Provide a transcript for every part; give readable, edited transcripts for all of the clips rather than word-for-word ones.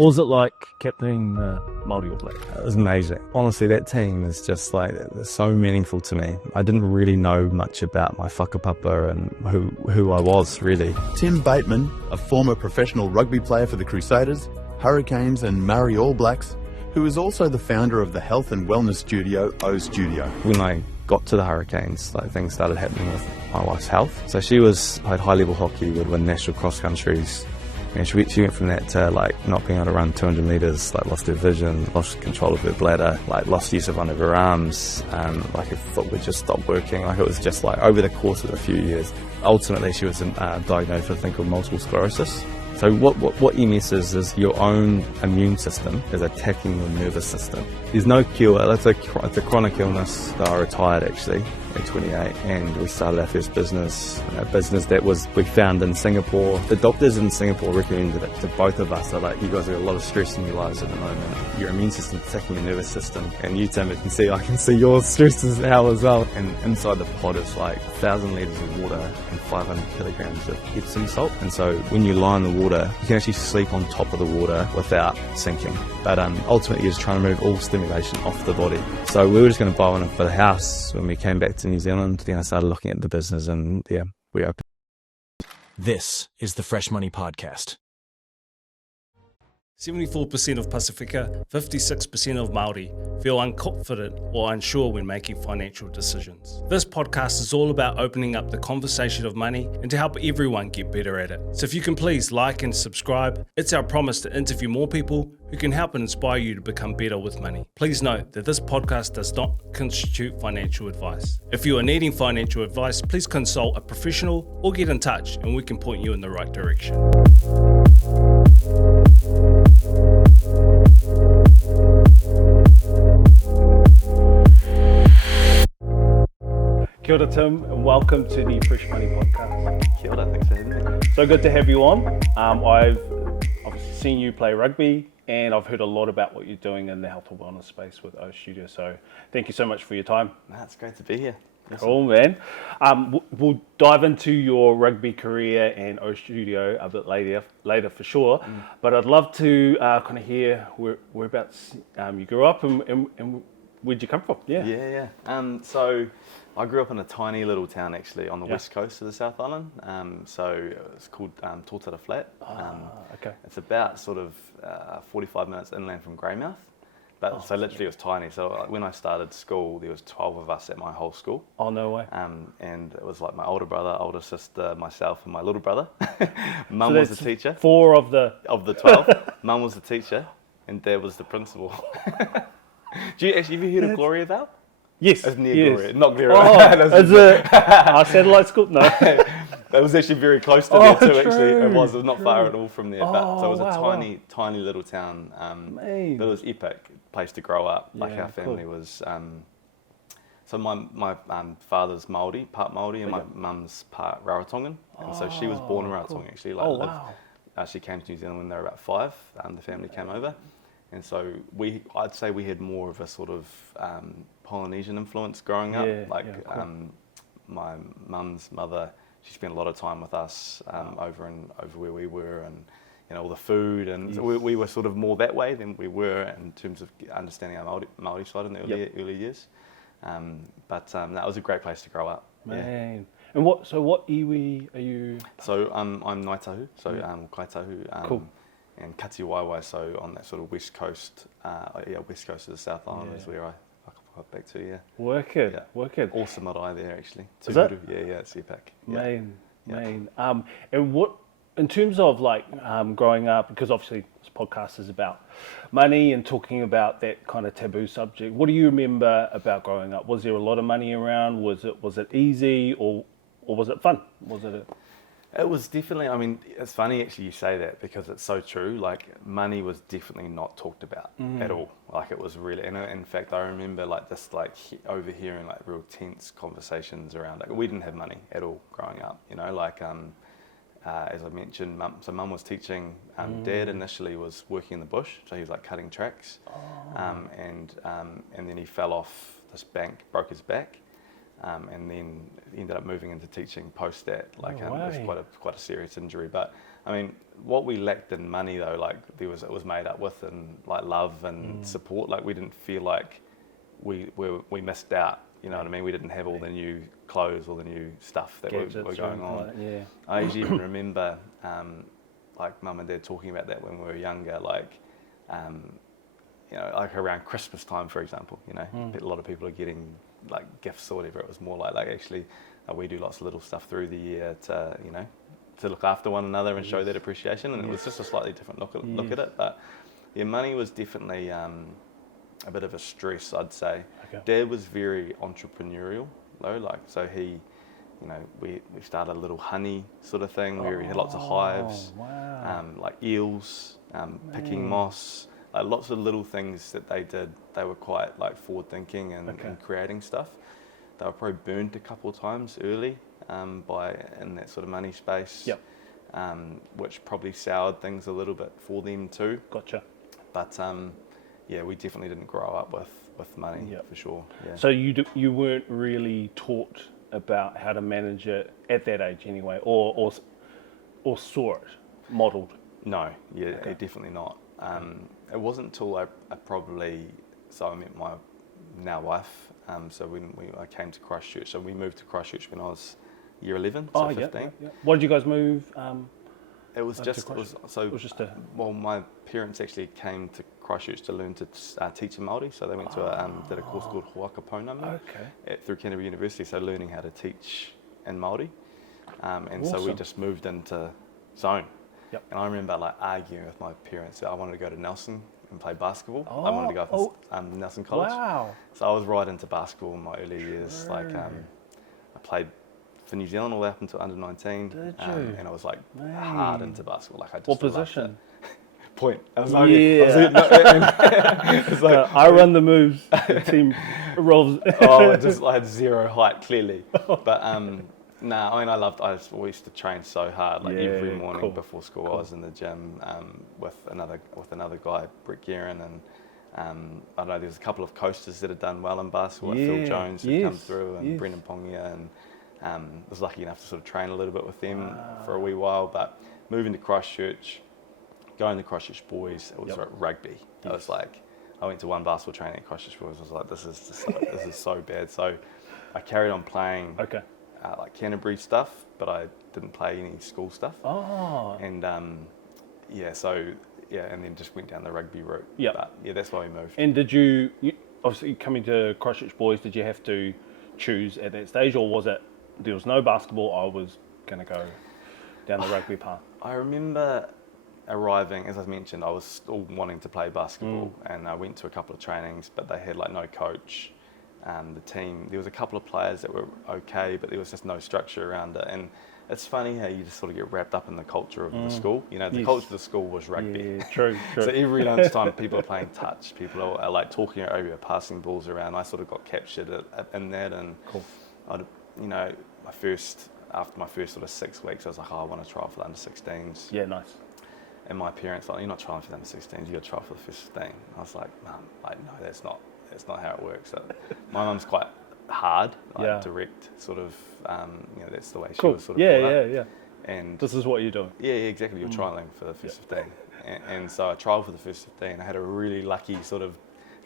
What was it like captaining the Māori All Black? It was amazing. Honestly, that team is just like, it's so meaningful to me. I didn't really know much about my whakapapa and who I was, really. Tim Bateman, a former professional rugby player for the Crusaders, Hurricanes and Maori All Blacks, who is also the founder of the health and wellness studio, O Studio. When I got to the Hurricanes, like, things started happening with my wife's health. So she played high-level hockey, would win national cross-countries. And she went from that to like not being able to run 200 metres, like lost her vision, lost control of her bladder, like lost use of one of her arms, like her foot would just stop working. Like, it was just like over the course of a few years. Ultimately she was diagnosed with a thing called multiple sclerosis. So what MS is your own immune system is attacking your nervous system. There's no cure. It's a chronic illness. I retired actually at 28, and we started our first business, a business that we found in Singapore. The doctors in Singapore recommended it to both of us. They're like, you guys have a lot of stress in your lives at the moment. Your immune system is attacking your nervous system. And you, Tim, I can see your stresses now as well. And inside the pod is like 1,000 litres of water and 500 kilograms of Epsom salt. And so when you lie in the water, you can actually sleep on top of the water without sinking. But ultimately you're just trying to remove all stimulation off the body. So we were just going to buy one for the house when we came back to New Zealand. Then I started looking at the business, and yeah, we opened. This is the Fresh Moni Podcast. 74% of Pasifika, 56% of Māori feel unconfident or unsure when making financial decisions. This podcast is all about opening up the conversation of money and to help everyone get better at it. So if you can please like and subscribe, it's our promise to interview more people who can help and inspire you to become better with money. Please note that this podcast does not constitute financial advice. If you are needing financial advice, please consult a professional or get in touch and we can point you in the right direction. Kia ora, Tim, and welcome to the Fresh Moni Podcast. Kia ora, thanks for having me. So good to have you on. I've obviously seen you play rugby, and I've heard a lot about what you're doing in the health and wellness space with O Studio. So thank you so much for your time. It's great to be here. Cool, man. We'll dive into your rugby career and O Studio a bit later for sure. But I'd love to kind of hear whereabouts you grew up and where'd you come from? Yeah. So I grew up in a tiny little town actually on the west coast of the South Island. So it's called Tōtara Flat. Okay. It's about sort of 45 minutes inland from Greymouth. But so literally it was tiny. So when I started school, there was 12 of us at my whole school. Oh, no way. And it was like my older brother, older sister, myself, and my little brother. Mum was the teacher. 4 of the 12. Mum was the teacher, and Dad was the principal. Do you actually ever heard of Gloria Vale? Yes. It's near yes. Gloria, not Gloria. Oh, is it our satellite school? No. That was actually very close to there too. True, actually, it was not far at all from there. But so it was a tiny little town. But it was epic place to grow up. Like our family was. So my father's Māori, part Māori, and my mum's part Rarotongan, and so she was born in Rarotonga actually. Like, she came to New Zealand when they were about 5. The family came over. And so I'd say we had more of a sort of Polynesian influence growing up. My mum's mother, she spent a lot of time with us over where we were, and all the food, and so we were sort of more that way than we were in terms of understanding our Māori side in the early years. But that was a great place to grow up. Man. Yeah. And what iwi are you? So I'm Ngāi Tahu, so Kai Tahu. Cool. And Katiwaiwai, so on that sort of west coast, west coast of the South Island is where I got back to, Wicked. Awesome marae there actually. Is it? Yeah, it's epic. Main. And what, in terms of like growing up, because obviously this podcast is about money and talking about that kind of taboo subject, what do you remember about growing up? Was there a lot of money around? Was it easy or was it fun? It was definitely, I mean, it's funny actually you say that because it's so true. Like, money was definitely not talked about at all. Like, it was really, and in fact, I remember like this, like overhearing like real tense conversations around, like, we didn't have money at all growing up, like, as I mentioned, Mum was teaching, Dad initially was working in the bush, so he was like cutting tracks, and then he fell off this bank, broke his back. And then ended up moving into teaching post that. Like, it was quite a serious injury. But I mean, what we lacked in money though, like it was made up with in like love and support. Like we didn't feel like we missed out. You know what I mean? We didn't have all the new clothes, all the new stuff that were going on. Yeah. I usually even remember like mum and dad talking about that when we were younger, like you know, like around Christmas time, for example. You know, a lot of people are getting like gifts or whatever. It was more like actually we do lots of little stuff through the year to, you know, to look after one another and show that appreciation, and it was just a slightly different look at it. But yeah, money was definitely a bit of a stress, I'd say. Okay. Dad was very entrepreneurial though, like so he, you know, we started a little honey sort of thing where we had lots of hives, like eels, picking moss, like lots of little things that they did. They were quite like forward thinking and creating stuff. They were probably burnt a couple of times early in that sort of money space, which probably soured things a little bit for them too. Gotcha. But yeah, we definitely didn't grow up with money for sure. Yeah. So you weren't really taught about how to manage it at that age anyway, or saw it modelled? No, definitely not. It wasn't until I met my now wife. So when I came to Christchurch, so we moved to Christchurch when I was year 11, so 15. Yeah. Why did you guys move? It was just well, my parents actually came to Christchurch to learn to teach in Māori, so they went to did a course called Hoaka through Canterbury University, so learning how to teach in Māori, and so we just moved into Zone. Yep. And I remember like arguing with my parents that I wanted to go to Nelson and play basketball. I wanted to go to Nelson College. Wow. So I was right into basketball in my early years. Like I played for New Zealand all the way up until under 19. Did you? And I was like hard into basketball. Like I just what position? Point. I was I run the moves. The team rolls. I had zero height clearly, but no, I mean we used to train so hard. Like every morning before school, I was in the gym with another guy, Brett Guerin, and I don't know. There's a couple of coasters that had done well in basketball. Like Phil Jones had come through, and Brendan Pongia, and I was lucky enough to sort of train a little bit with them for a wee while. But moving to Christchurch, going to Christchurch Boys, it was like rugby. I was like, I went to one basketball training at Christchurch Boys. I was like, this is so bad. So I carried on playing. Like Canterbury stuff, but I didn't play any school stuff. And and then just went down the rugby route. But yeah, that's why we moved. And did you obviously coming to Christchurch Boys, did you have to choose at that stage, or was it there was no basketball, I was going to go down the rugby path? I remember arriving, as I mentioned, I was still wanting to play basketball, and I went to a couple of trainings, but they had like no coach. The team, there was a couple of players that were okay, but there was just no structure around it. And it's funny how you just sort of get wrapped up in the culture of the school. You know, the culture of the school was rugby. Yeah, true. So every lunchtime, people are playing touch. People are like talking over, passing balls around. I sort of got captured in that, and you know, after my first sort of 6 weeks, I was like, I want to try for the under-16s. Yeah, nice. And my parents were like, you're not trying for the under-16s. You got to try for the first 15. I was like, Mum, no, that's not how it works. So my mum's quite hard, direct, sort of, you know, that's the way she was sort of brought up. Yeah. And this is what you're doing. Yeah, exactly. You're trialling for the first 15. And so I trialled for the first 15. I had a really lucky sort of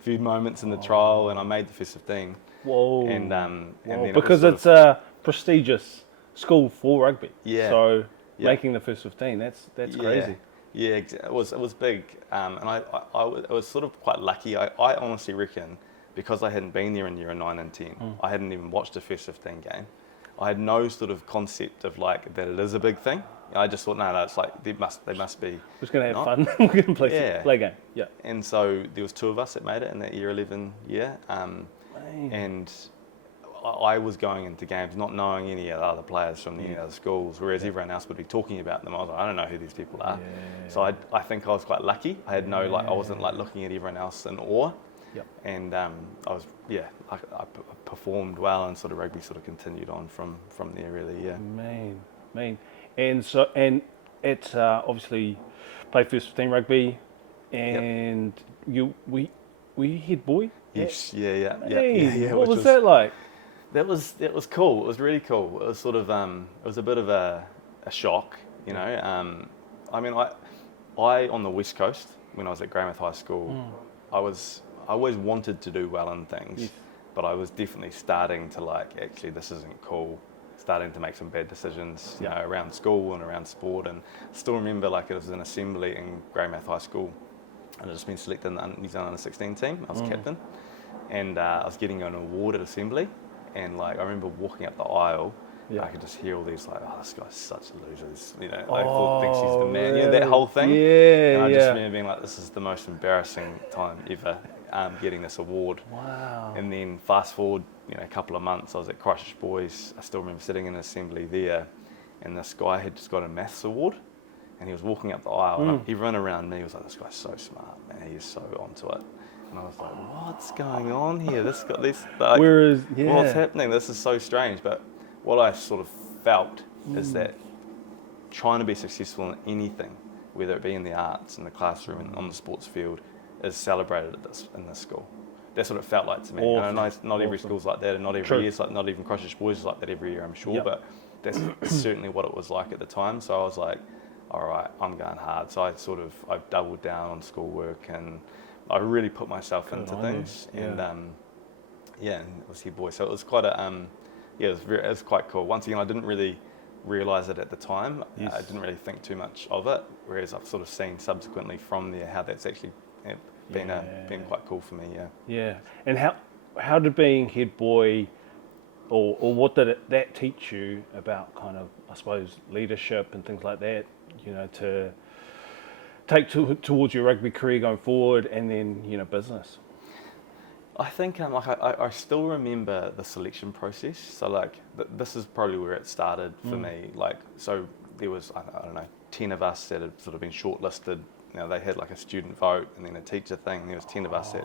few moments in the trial, and I made the first 15. Whoa. And then because it's a prestigious school for rugby. Yeah. So making the first 15, that's crazy. Yeah, it was big, and I was sort of quite lucky. I honestly reckon, because I hadn't been there in year 9 and 10, I hadn't even watched a first 15 game. I had no sort of concept of like that it is a big thing. I just thought, no, it's like they must be. We're just gonna have fun. We're gonna play a game. Yeah. And so there was 2 of us that made it in that year 11 year, and I was going into games not knowing any of the other players from any other schools, whereas everyone else would be talking about them. I was like, I don't know who these people are. So I think I was quite lucky. I had I wasn't like looking at everyone else in awe. And I was, I performed well, and sort of rugby sort of continued on from there really, Mean. And it's obviously played first 15 rugby, and were you head boy? Yes, yeah. What was that like? That was cool. It was really cool. It was sort of it was a bit of a shock, you know. I mean, I on the West Coast, when I was at Greymouth High School, I always wanted to do well in things, but I was definitely starting to like, actually, this isn't cool. Starting to make some bad decisions, you know, around school and around sport. And I still remember, like, it was an assembly in Greymouth High School, and I'd just been selected in the New Zealand under-16 team. I was captain, and I was getting an award at assembly, and like, I remember walking up the aisle. I could just hear all these like, oh, this guy's such a loser. You know, I think she's the man. Yeah, that whole thing. And I just remember being like, this is the most embarrassing time ever, getting this award. Wow. And then fast forward, you know, a couple of months, I was at Christchurch Boys. I still remember sitting in an assembly there, and this guy had just got a maths award, and he was walking up the aisle, and everyone around me was like, this guy's so smart, man. He is so onto it. And I was like, what's going on here? This guy, like, what's happening? This is so strange. But what I sort of felt is that trying to be successful in anything, whether it be in the arts, in the classroom, and on the sports field, is celebrated in this school. That's what it felt like to me. Awesome. And I know not every school's like that, and not every year's like, not even Christchurch Boys is like that every year, I'm sure. But that's certainly what it was like at the time. So I was like, all right, I'm going hard. So I doubled down on schoolwork, and I really put myself into things. And and it was head boy. So it was quite a it was quite cool. Once again, I didn't really realise it at the time. I didn't really think too much of it. Whereas I've sort of seen subsequently from there how that's actually been quite cool for me. Yeah. And how did being head boy, or what did that teach you about kind of, I suppose, leadership and things like that? You know, to take towards your rugby career going forward, and then, you know, business. I think I still remember the selection process. So like this is probably where it started for me. Like, so there was, I don't know, 10 of us that had sort of been shortlisted. You know, they had like a student vote and then a teacher thing. There was 10 of us that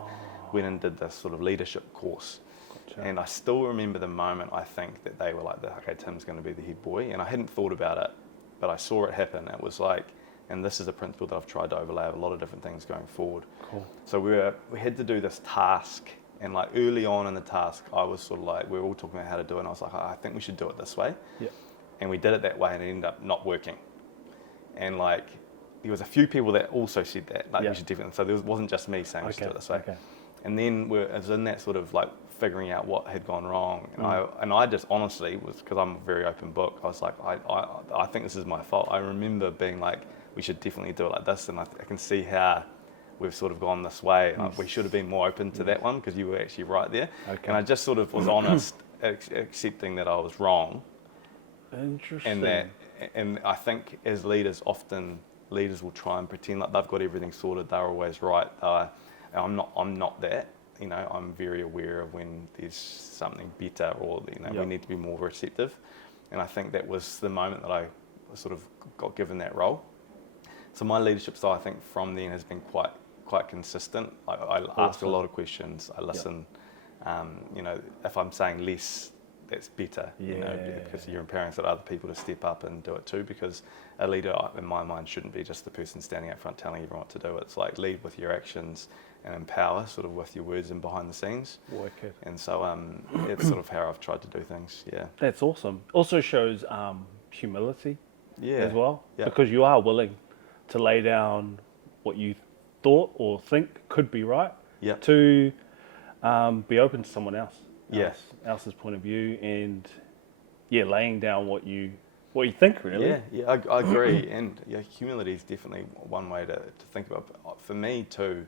went and did this sort of leadership course. Gotcha. And I still remember the moment I think that they were like, okay, Tim's going to be the head boy. And I hadn't thought about it, but I saw it happen. It was like, and this is a principle that I've tried to overlay of a lot of different things going forward. Cool. So we had to do this task, and like early on in the task, I was sort of like, we were all talking about how to do it, and I was like, I think we should do it this way. Yeah. And we did it that way, and it ended up not working. And like, there was a few people that also said that, like we should definitely. So there wasn't just me saying we should do it this way. Okay. And then it was in that sort of like figuring out what had gone wrong, and I just honestly was, because I'm a very open book, I was like, I think this is my fault. I remember being like, we should definitely do it like this, and I can see how we've sort of gone this way. We should have been more open to that one, because you were actually right there. Okay. And I just sort of was honest, accepting that I was wrong. Interesting. And I think as leaders, often leaders will try and pretend like they've got everything sorted, they're always right. I'm not that. You know, I'm very aware of when there's something better, or we need to be more receptive. And I think that was the moment that I sort of got given that role. So my leadership style, I think, from then has been quite consistent. I ask a lot of questions. I listen. You know, if I'm saying less, that's better. You know, because you're empowering other people to step up and do it too. Because a leader, in my mind, shouldn't be just the person standing up front telling everyone what to do. It's like lead with your actions and empower sort of with your words and behind the scenes. Wicked. And so it's sort of how I've tried to do things. Yeah. That's awesome. Also shows humility. As well, yeah. Because you are willing to lay down what you thought or think could be right, to be open to someone else's point of view, and laying down what you think, really. I agree. And humility is definitely one way to think about it. But for me too,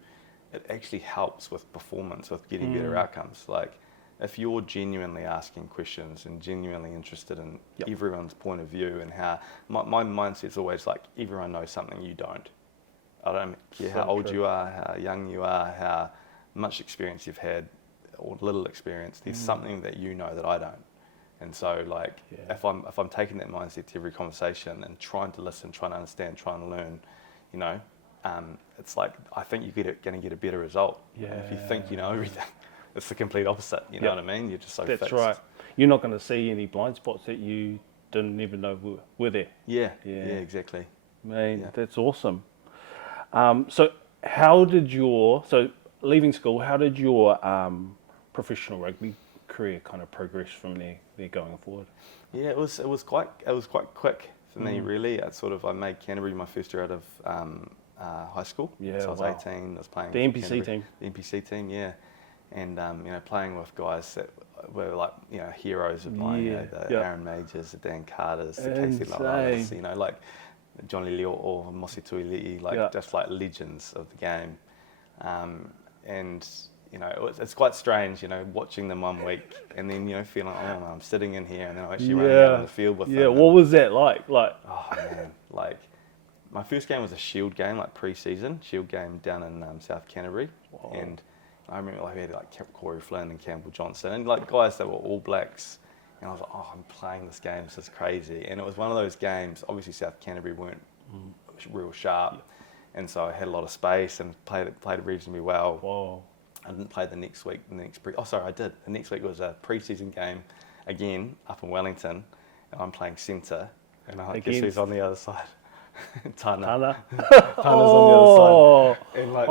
it actually helps with performance, with getting better outcomes. Like, if you're genuinely asking questions and genuinely interested in everyone's point of view, and how my mindset's always like, everyone knows something you don't. I don't care how old you are, how young you are, how much experience you've had or little experience. There's something that you know that I don't. And so like, if I'm taking that mindset to every conversation and trying to listen, trying to understand, trying to learn, you know, it's like, I think you're going to get a better result. And if you think you know everything, it's the complete opposite. You know what I mean? You're just so fixed. That's right. You're not going to see any blind spots that you didn't even know were there. Yeah, exactly. Man, that's awesome. So leaving school, how did your professional rugby career kind of progress from there going forward? Yeah, it was quite quick for me, really. I made Canterbury my first year out of high school. Yeah, so I was wow. 18. I was playing The for NPC Canterbury. team. The NPC team, yeah. And playing with guys that were like heroes of mine. The Aaron Majors, the Dan Carters, the Casey Lawrence, like Johnny Leo or Mosi Tuilii, just like legends of the game. And it's quite strange, watching them 1 week and then feeling like, oh no, I'm sitting in here and then I'm actually running out on the field with them. Yeah, what was that like? Oh man, my first game was a Shield game, like pre-season Shield game down in South Canterbury. Whoa. And I remember we had Corey Flynn and Campbell Johnson and guys that were All Blacks, and I was like, oh, I'm playing this game, this is crazy. And it was one of those games, obviously South Canterbury weren't real sharp, and so I had a lot of space and played it reasonably well. Whoa. I didn't play the next week. I did. The next week was a pre-season game, again up in Wellington, and I'm playing centre, and I guess who's on the other side? Tana. Tana's on the other side. And my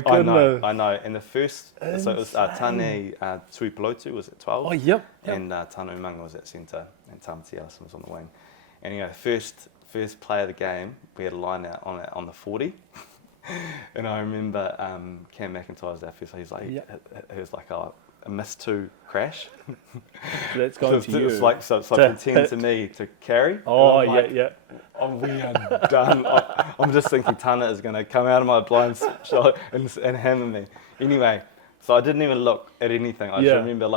goodness. I know. And the first, so it was Tane Tuipilotu was at 12. Oh, yep. And Tana Umanga was at centre, and Tamati Ellison was on the wing. And first play of the game, we had a line out on the 40. And I remember Cam McIntyre was our first. He's like, it was like a miss 2 crash. That's going to you. It's like pretend to me to carry. Oh, yeah. Oh, we are done. I'm just thinking Tana is going to come out of my blind shot and hammer me. Anyway, so I didn't even look at anything. I just remember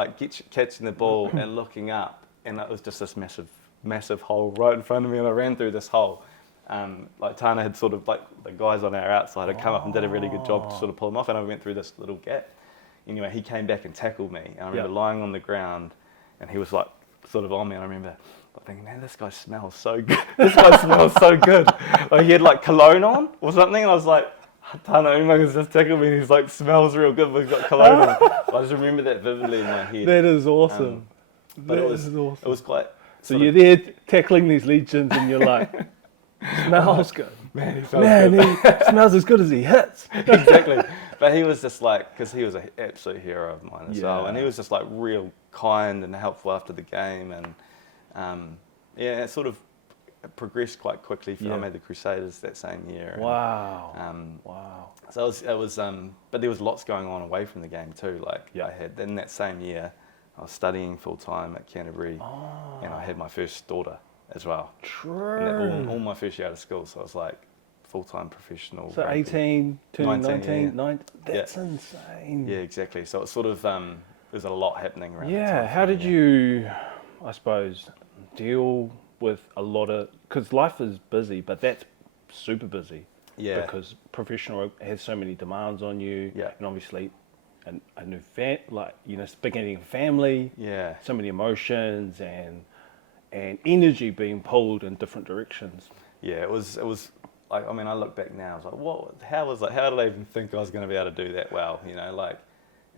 catching the ball and looking up, and it was just this massive hole right in front of me, and I ran through this hole. Tana had the guys on our outside had come up and did a really good job to sort of pull him off, and I went through this little gap. Anyway, he came back and tackled me, and I remember lying on the ground, and he was on me, and I remember thinking, man, this guy smells so good. This guy smells so good. He had cologne on or something, and I was like, Tana Umanga's just tackled me, and he's smells real good, but he's got cologne on. I just remember that vividly in my head. That is awesome. But it was quite... So you're there tackling these legends, and you're like, smells good. Man, he smells as good as he hits. Exactly. But he was just because he was an absolute hero of mine as well. And he was just real kind and helpful after the game. And it sort of progressed quite quickly. I made the Crusaders that same year. Wow. Wow. So it was but there was lots going on away from the game too. I had, in that same year, I was studying full time at Canterbury, and I had my first daughter as well. True. And all my first year out of school, so I was full-time professional. So rugby. 18, turning 19, 19. That's Yeah. insane. Yeah, exactly. So it's sort of, there's a lot happening around that Yeah, time. how did you, I suppose, deal with a lot of, because life is busy, but that's super busy. Yeah. Because professional rugby has so many demands on you. Yeah. And obviously, a new beginning a family. Yeah. So many emotions and energy being pulled in different directions. Yeah, it was I look back now, I was like, what? How did I even think I was going to be able to do that well? And I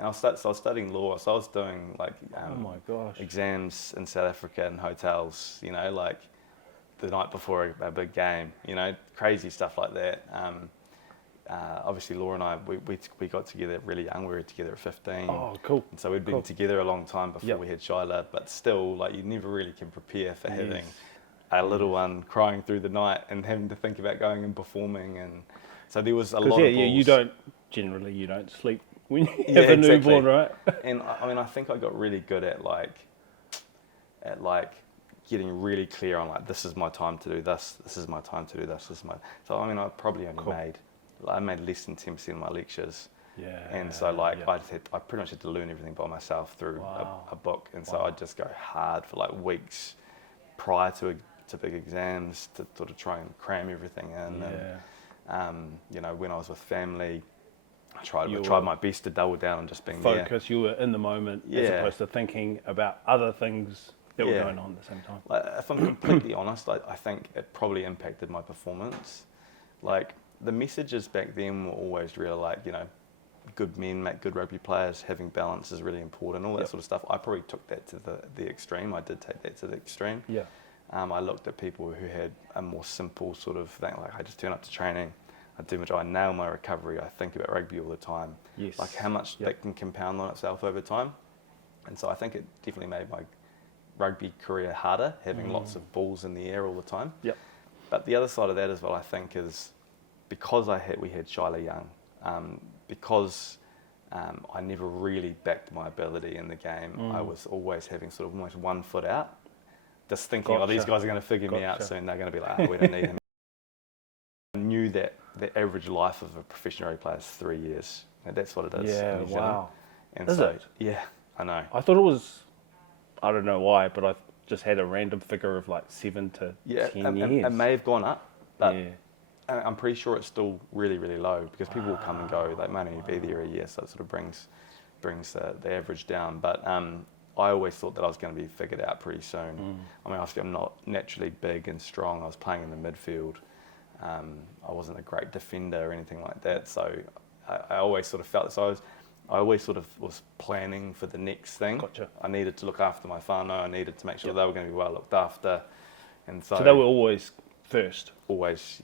was studying law, so I was doing oh my gosh, exams in South Africa in hotels, the night before a big game, crazy stuff like that. Obviously, Laura and I, we got together really young. We were together at 15. Oh, cool. And so we'd been together a long time before we had Shyla, but still, you never really can prepare for having a little one crying through the night and having to think about going and performing. And so there was a lot of balls. You don't sleep when you have a newborn, right? And I think I got really good at getting really clear on this is my time to do this is my time to do this, so I probably only made less than 10% of my lectures. Yeah. And so I pretty much had to learn everything by myself through a book, and so I'd just go hard for weeks prior to big exams to sort of try and cram everything in. Yeah. And when I was with family, I tried my best to double down on just being focus. there. You were in the moment as opposed to thinking about other things that were going on at the same time. If I'm completely honest, I think it probably impacted my performance. The messages back then were always really good men make good rugby players, having balance is really important, all that sort of stuff. I probably took that to the extreme. I did take that to the extreme. Yeah. I looked at people who had a more simple sort of thing, I just turn up to training, I nail my recovery, I think about rugby all the time. Yes. How much that can compound on itself over time. And so I think it definitely made rugby career harder, having lots of balls in the air all the time. Yep. But the other side of that as well, I think, is because we had Shiloh Young, because I never really backed my ability in the game. I was always having sort of almost 1 foot out, just thinking, oh, these guys are going to figure me out soon. They're going to be like, oh, we don't need him. I knew that the average life of a professional rugby player is 3 years. And that's what it is. Yeah, wow. And is it? Yeah, I know. I thought it was, I don't know why, but I just had a random figure of like 7 to 10 years. It may have gone up, but I'm pretty sure it's still really, really low because people will come and go. They might only be there a year, so it sort of brings the average down. But I always thought that I was going to be figured out pretty soon. I mean, obviously I'm not naturally big and strong. I was playing in the midfield. I wasn't a great defender or anything like that, so I always sort of felt so. I always sort of was planning for the next thing. Gotcha. I needed to look after my whānau. I needed to make sure they were going to be well looked after, and so they were always first. Always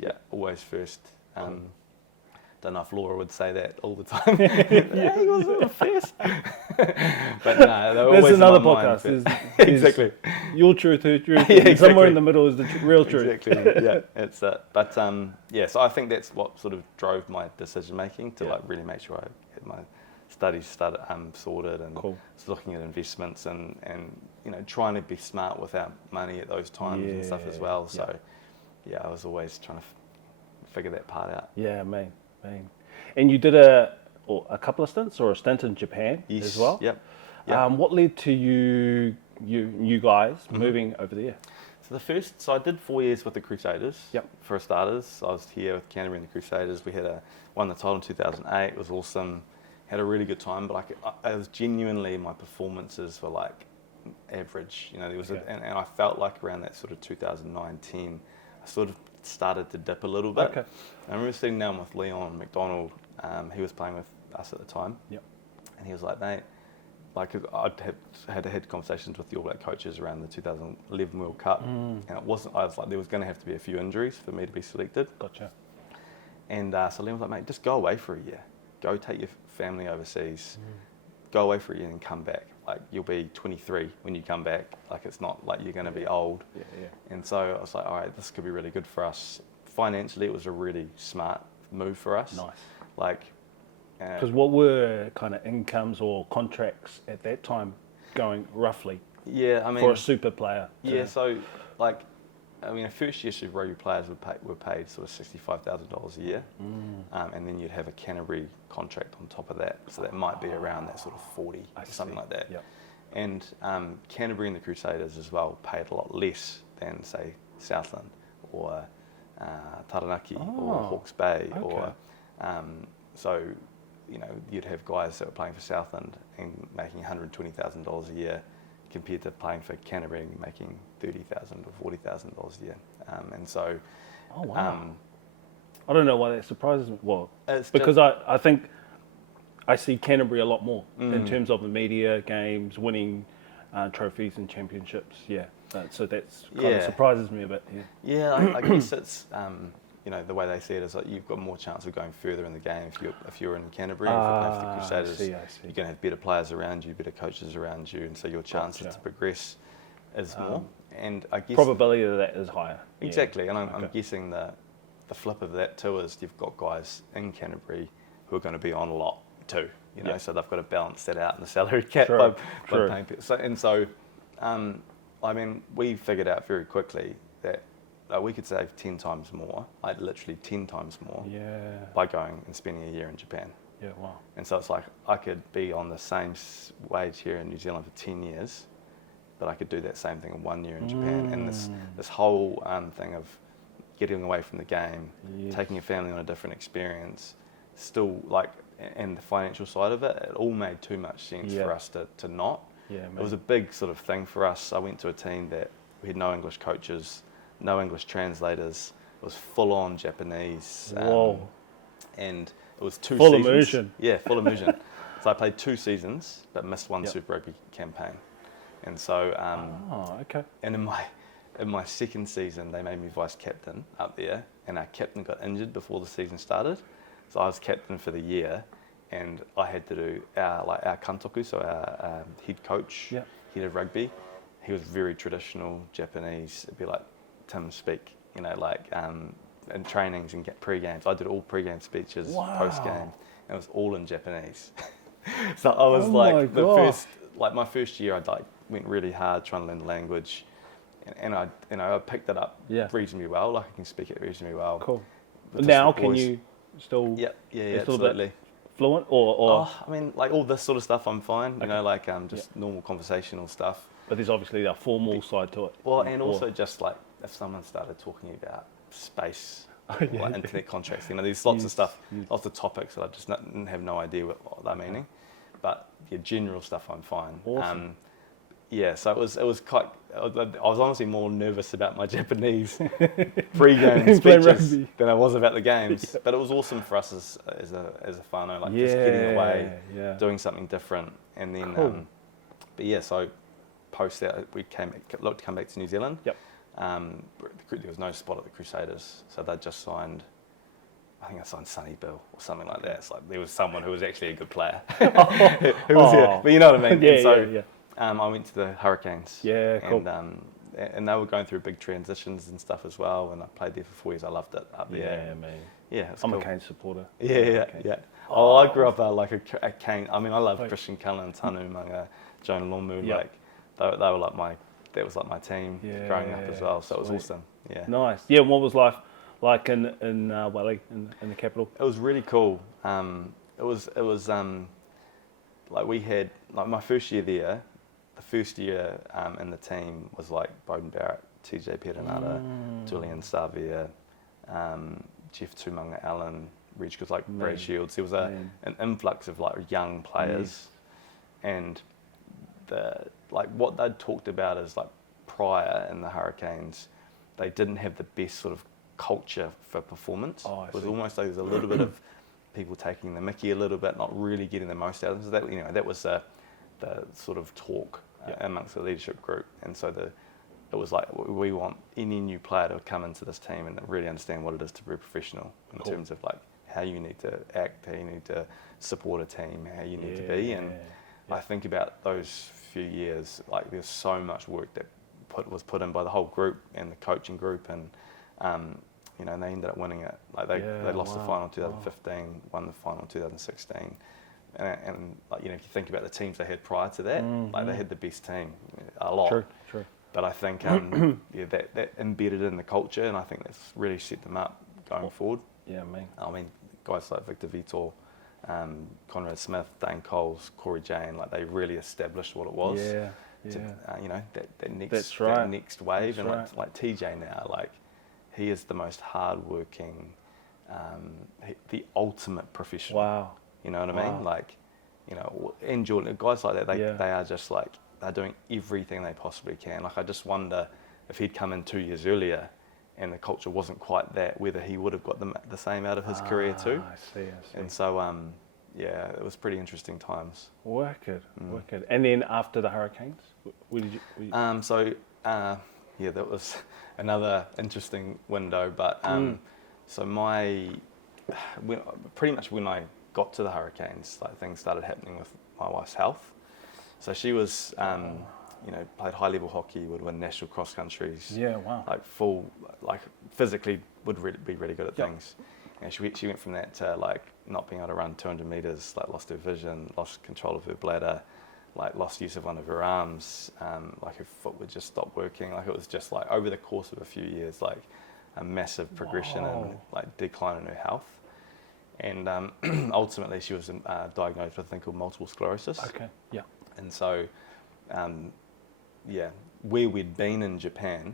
first. Don't know if Laura would say that all the time. Yeah, he was first. But no, they were There's always another in my mind podcast. first. There's Exactly. Your truth, her truth. Yeah, exactly. Somewhere in the middle is the real truth. Exactly. Yeah, it's it. But so I think that's what sort of drove my decision making to like really make sure I had my studies sorted and was looking at investments and trying to be smart with our money at those times and stuff as well. So I was always trying to figure that part out. Yeah, man. And you did a couple of stints or a stint in Japan as well? Yep. What led to you guys moving over there? So I did 4 years with the Crusaders. Yep. For starters, I was here with Canterbury and the Crusaders. We had won the title in 2008. It was awesome. Had a really good time, but I was genuinely, my performances were like average. There was and I felt like around that sort of 2009-10, I sort of started to dip a little bit. Okay. I remember sitting down with Leon McDonald. He was playing with us at the time. Yep. And he was like, mate, I'd had conversations with the All Black coaches around the 2011 World Cup, and it wasn't. I was like, there was going to have to be a few injuries for me to be selected. Gotcha. And so Leon was like, mate, just go away for a year. Go take your family overseas. Go away for a year and come back. Like, you'll be 23 when you come back. Like, it's not like you're going to be old. Yeah. And so I was like, all right, this could be really good for us. Financially, it was a really smart move for us. Nice. Because what were kind of incomes or contracts at that time going roughly? Yeah, I mean, for a super player. Yeah, so a first year Super Rugby players were paid sort of $65,000 a year, and then you'd have a Canterbury contract on top of that, so that might be around that sort of 40, something like that. Yep. And Canterbury and the Crusaders as well paid a lot less than say Southland or Taranaki or Hawke's Bay, or so you'd have guys that were playing for Southland and making $120,000 a year, compared to playing for Canterbury and making $30,000 or $40,000 a year. And so... Oh, wow. I don't know why that surprises me. Well, it's because I think I see Canterbury a lot more in terms of the media, games, winning trophies and championships. Yeah. So that's kind of surprises me a bit. Yeah, I guess it's... the way they see it is like you've got more chance of going further in the game if you're in Canterbury. If you're playing for the Crusaders, I see. you're going to have better players around you, better coaches around you, and so your chances to progress is more. And I guess probability of that is higher. Exactly, and I'm guessing the flip of that too is you've got guys in Canterbury who are going to be on a lot too. So they've got to balance that out in the salary cap by paying people. So we figured out very quickly that we could save 10 times more, like literally 10 times more, by going and spending a year in Japan. Yeah, wow. And so it's like I could be on the same wage here in New Zealand for 10 years, but I could do that same thing in 1 year in Japan. And this whole thing of getting away from the game, taking a family on a different experience, still and the financial side of it, it all made too much sense for us to not. Yeah, it was a big sort of thing for us. I went to a team that we had no English coaches, no English translators. It was full-on Japanese. Whoa. And it was 2 full seasons. Immersion. Yeah, full immersion. So I played 2 seasons, but missed one Super Rugby campaign. And so, and in my second season, they made me vice captain up there, and our captain got injured before the season started. So I was captain for the year, and I had to do our kantoku, so our head coach, head of rugby, he was very traditional Japanese. It'd be like Tim speak, like in trainings and pre-games. I did all pre-game speeches, post-game. It was all in Japanese. So I was my first year, I went really hard trying to learn the language, and I picked it up reasonably well. Like I can speak it reasonably well. Cool. Now can you still? Yeah, still absolutely. Fluent or? I mean, like all this sort of stuff, I'm fine. Like just normal conversational stuff. But there's obviously a formal side to it. Well, and also just like if someone started talking about space. Like internet contracts, there's lots of stuff, lots of topics that I just have no idea what they're meaning, but general stuff I'm fine. Awesome. So it was quite. I was honestly more nervous about my Japanese pre-game speeches than I was about the games. But it was awesome for us as a whānau, like just getting away, doing something different, and then. So post that we looked to come back to New Zealand. Yep. There was no spot at the Crusaders, so they'd just signed. I think I signed Sonny Bill or something like that. It's like there was someone who was actually a good player who was here, but you know what I mean. I went to the Hurricanes. Yeah, cool. And they were going through big transitions and stuff as well. And I played there for 4 years. I loved it up there. Yeah, man. Yeah, I'm cool. a Canes supporter. Yeah. I grew up like a Cane. I mean, I love Christian Cullen, Tanu Manga, Jonah Lomu. Like they were like my. That was like my team growing up as well, so it was awesome. Yeah. Nice. Yeah. What was life like in Wellington, in the capital? It was really cool. It was like we had like my first year there. The first year in the team was like Bowden Barrett, TJ Perenara, Julian Savia, Jeff Tumanga Allen, Reg, was like Brad Shields. There was an influx of like young players, and what they'd talked about is like prior in the Hurricanes, they didn't have the best sort of culture for performance. It was almost like there was a little bit of people taking the mickey a little bit, not really getting the most out of them. So that was the sort of talk amongst the leadership group. And so it was like, we want any new player to come into this team and really understand what it is to be a professional in terms of like how you need to act, how you need to support a team, how you need to be. And I think about those few years, like there's so much work that was put in by the whole group and the coaching group, and they ended up winning it. Like they lost the final in 2015, won the final in 2016, and like if you think about the teams they had prior to that, like they had the best team a lot. True. But I think that embedded in the culture, and I think that's really set them up going forward. Yeah, man. I mean, guys like Victor Vitor, Conrad Smith, Dane Coles, Corey Jane, like they really established what it was. That next wave. That's and like TJ now, like he is the most hardworking, the ultimate professional. Wow. You know what I mean? Like, and Jordan, guys like that, they are just like, they're doing everything they possibly can. Like I just wonder if he'd come in 2 years earlier and the culture wasn't quite that, whether he would have got the same out of his career too. I see. And so, it was pretty interesting times. Wicked. And then after the Hurricanes, where did you? That was another interesting window. But pretty much when I got to the Hurricanes, like things started happening with my wife's health. So she was, played high level hockey, would win national cross countries. Yeah, wow. Like physically would be really good at things. And she went from that to like not being able to run 200 meters, like lost her vision, lost control of her bladder, like lost use of one of her arms, like her foot would just stop working. Like it was just like over the course of a few years, like a massive progression and like decline in her health. And ultimately she was diagnosed with a thing called multiple sclerosis. Okay, yeah. And so, where we'd been in Japan,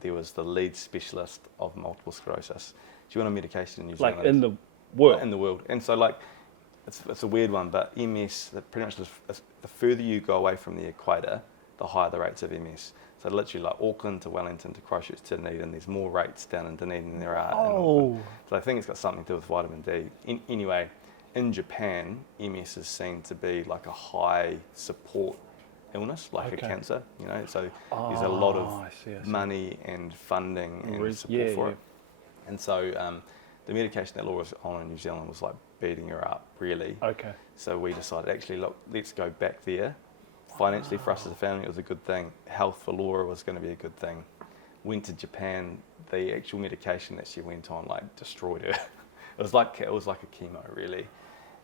there was the lead specialist of multiple sclerosis. She went on medication in New Zealand. Like in the world? In the world. And so like, it's a weird one, but MS, pretty much the further you go away from the equator, the higher the rates of MS. So literally like Auckland to Wellington to Christchurch to Dunedin, there's more rates down in Dunedin than there are in Auckland. So I think it's got something to do with vitamin D. Anyway, in Japan, MS is seen to be like a high support illness, like a cancer, so there's a lot of money and funding and support for it. And so the medication that Laura was on in New Zealand was like beating her up, really. Okay. So we decided, actually, look, let's go back there, Financially for us as a family, it was a good thing. Health for Laura was going to be a good thing. Went to Japan. The actual medication that she went on like destroyed her. It was like a chemo, really.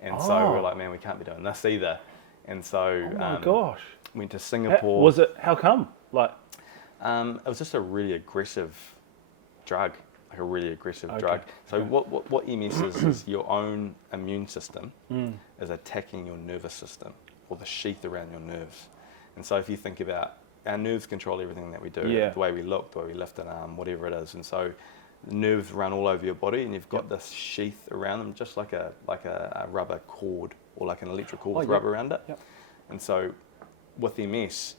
And so we were like, man, we can't be doing this either. And so Oh my gosh. went to Singapore. How come? Like, it was just a really aggressive drug, like a really aggressive drug. So what MS is your own immune system is attacking your nervous system or the sheath around your nerves. And so if you think about our nerves control everything that we do, the way we look, the way we lift an arm, whatever it is. And so the nerves run all over your body, and you've got this sheath around them, just like a rubber cord or like an electric cord with rubber around it. Yep. And so with MS,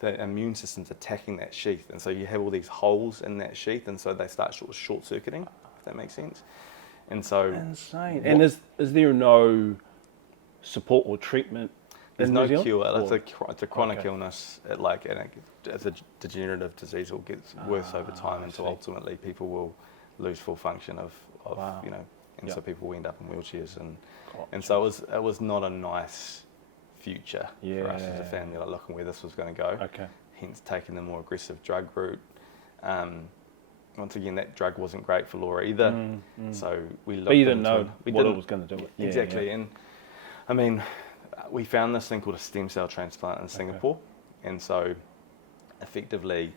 the immune system's attacking that sheath, and so you have all these holes in that sheath, and so they start short circuiting, if that makes sense. And so insane. And is there no support or treatment? There's no cure. It's a chronic illness. It's a degenerative disease. It gets worse over time until ultimately people will lose full function of and so people end up in wheelchairs, and so it was not a nice future for us as a family, like looking where this was going to go. Hence taking the more aggressive drug route. Once again, that drug wasn't great for Laura either. So we looked. But you didn't know what it was going to do. Exactly, and I mean, we found this thing called a stem cell transplant in Singapore, and so effectively,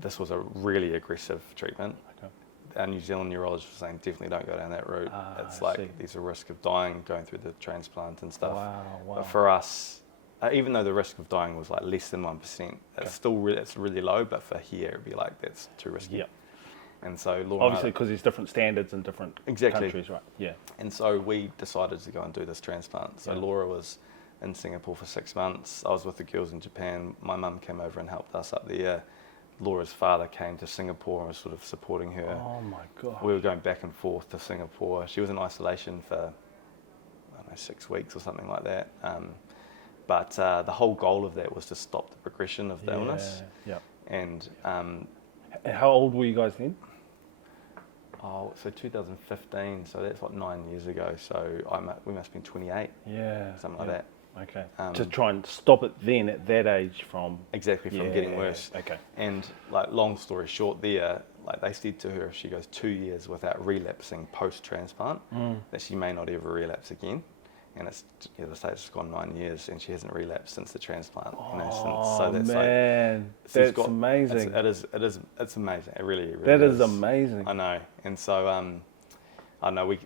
this was a really aggressive treatment. Our New Zealand neurologist was saying, definitely don't go down that route. It's like there's a risk of dying going through the transplant and stuff. But for us, even though the risk of dying was like less than 1%, it's still it's really low. But for here, it'd be like that's too risky. And so Laura, obviously, because there's different standards in different countries, right? Yeah. And so we decided to go and do this transplant. So Laura was in Singapore for 6 months. I was with the girls in Japan. My mum came over and helped us up there. Laura's father came to Singapore and was sort of supporting her. Oh my God. We were going back and forth to Singapore. She was in isolation for, I don't know, 6 weeks or something like that. But the whole goal of that was to stop the progression of the illness. And how old were you guys then? So 2015, so that's like 9 years ago. So we must have been 28. Something like that. Okay. To try and stop it then at that age from getting worse. Okay. And like long story short, there, like they said to her, if she goes 2 years without relapsing post transplant, that she may not ever relapse again. And it's it's gone 9 years and she hasn't relapsed since the transplant. That's amazing. It's amazing. It really is. That is amazing. I know. And so I know we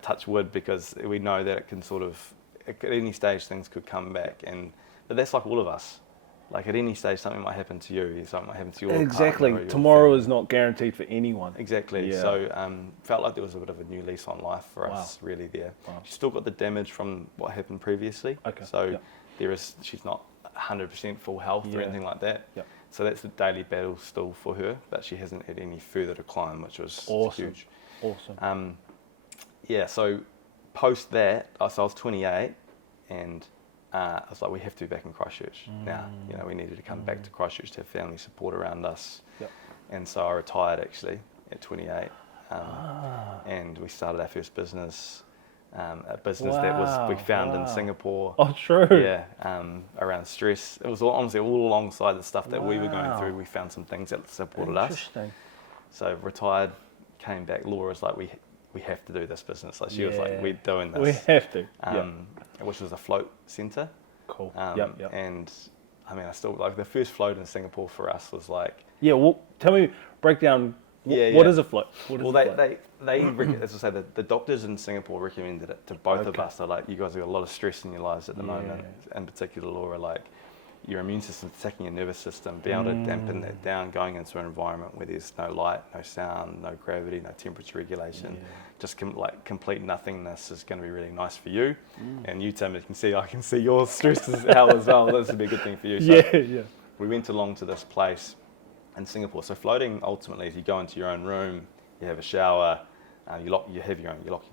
touch wood, because we know that it can sort of, at any stage things could come back, but that's like all of us. Like at any stage something might happen to you, something might happen to your exactly. partner or your Tomorrow family. is not guaranteed for anyone. Exactly. Yeah. So felt like there was a bit of a new lease on life for us really there. She's still got the damage from what happened previously. She's not 100% full health or anything like that. So that's the daily battle still for her, but she hasn't had any further decline, which was huge. Awesome. So post that, so I was 28, and I was like, we have to be back in Christchurch now. We needed to come back to Christchurch to have family support around us. And so I retired actually at 28, and we started our first business, a business that we found in Singapore. Oh, true. Yeah, around stress. It was honestly all alongside the stuff that we were going through. We found some things that supported us. Interesting. So retired, came back. Laura's like, we have to do this business. Like she was like, we're doing this. We have to. Which was a float centre. Cool. And I mean, I still like the first float in Singapore for us was like. Yeah. Well, tell me, break down. What is a float? They as I say, the doctors in Singapore recommended it to both of us. They're like, you guys have got a lot of stress in your lives at the moment. In particular, Laura, like your immune system's attacking your nervous system. Be able to dampen that down, going into an environment where there's no light, no sound, no gravity, no temperature regulation, just complete nothingness is going to be really nice for you. And you, Tim, I can see your stress is out as well. That's a big good thing for you. So we went along to this place in Singapore. So floating ultimately is you go into your own room, you have a shower, you lock your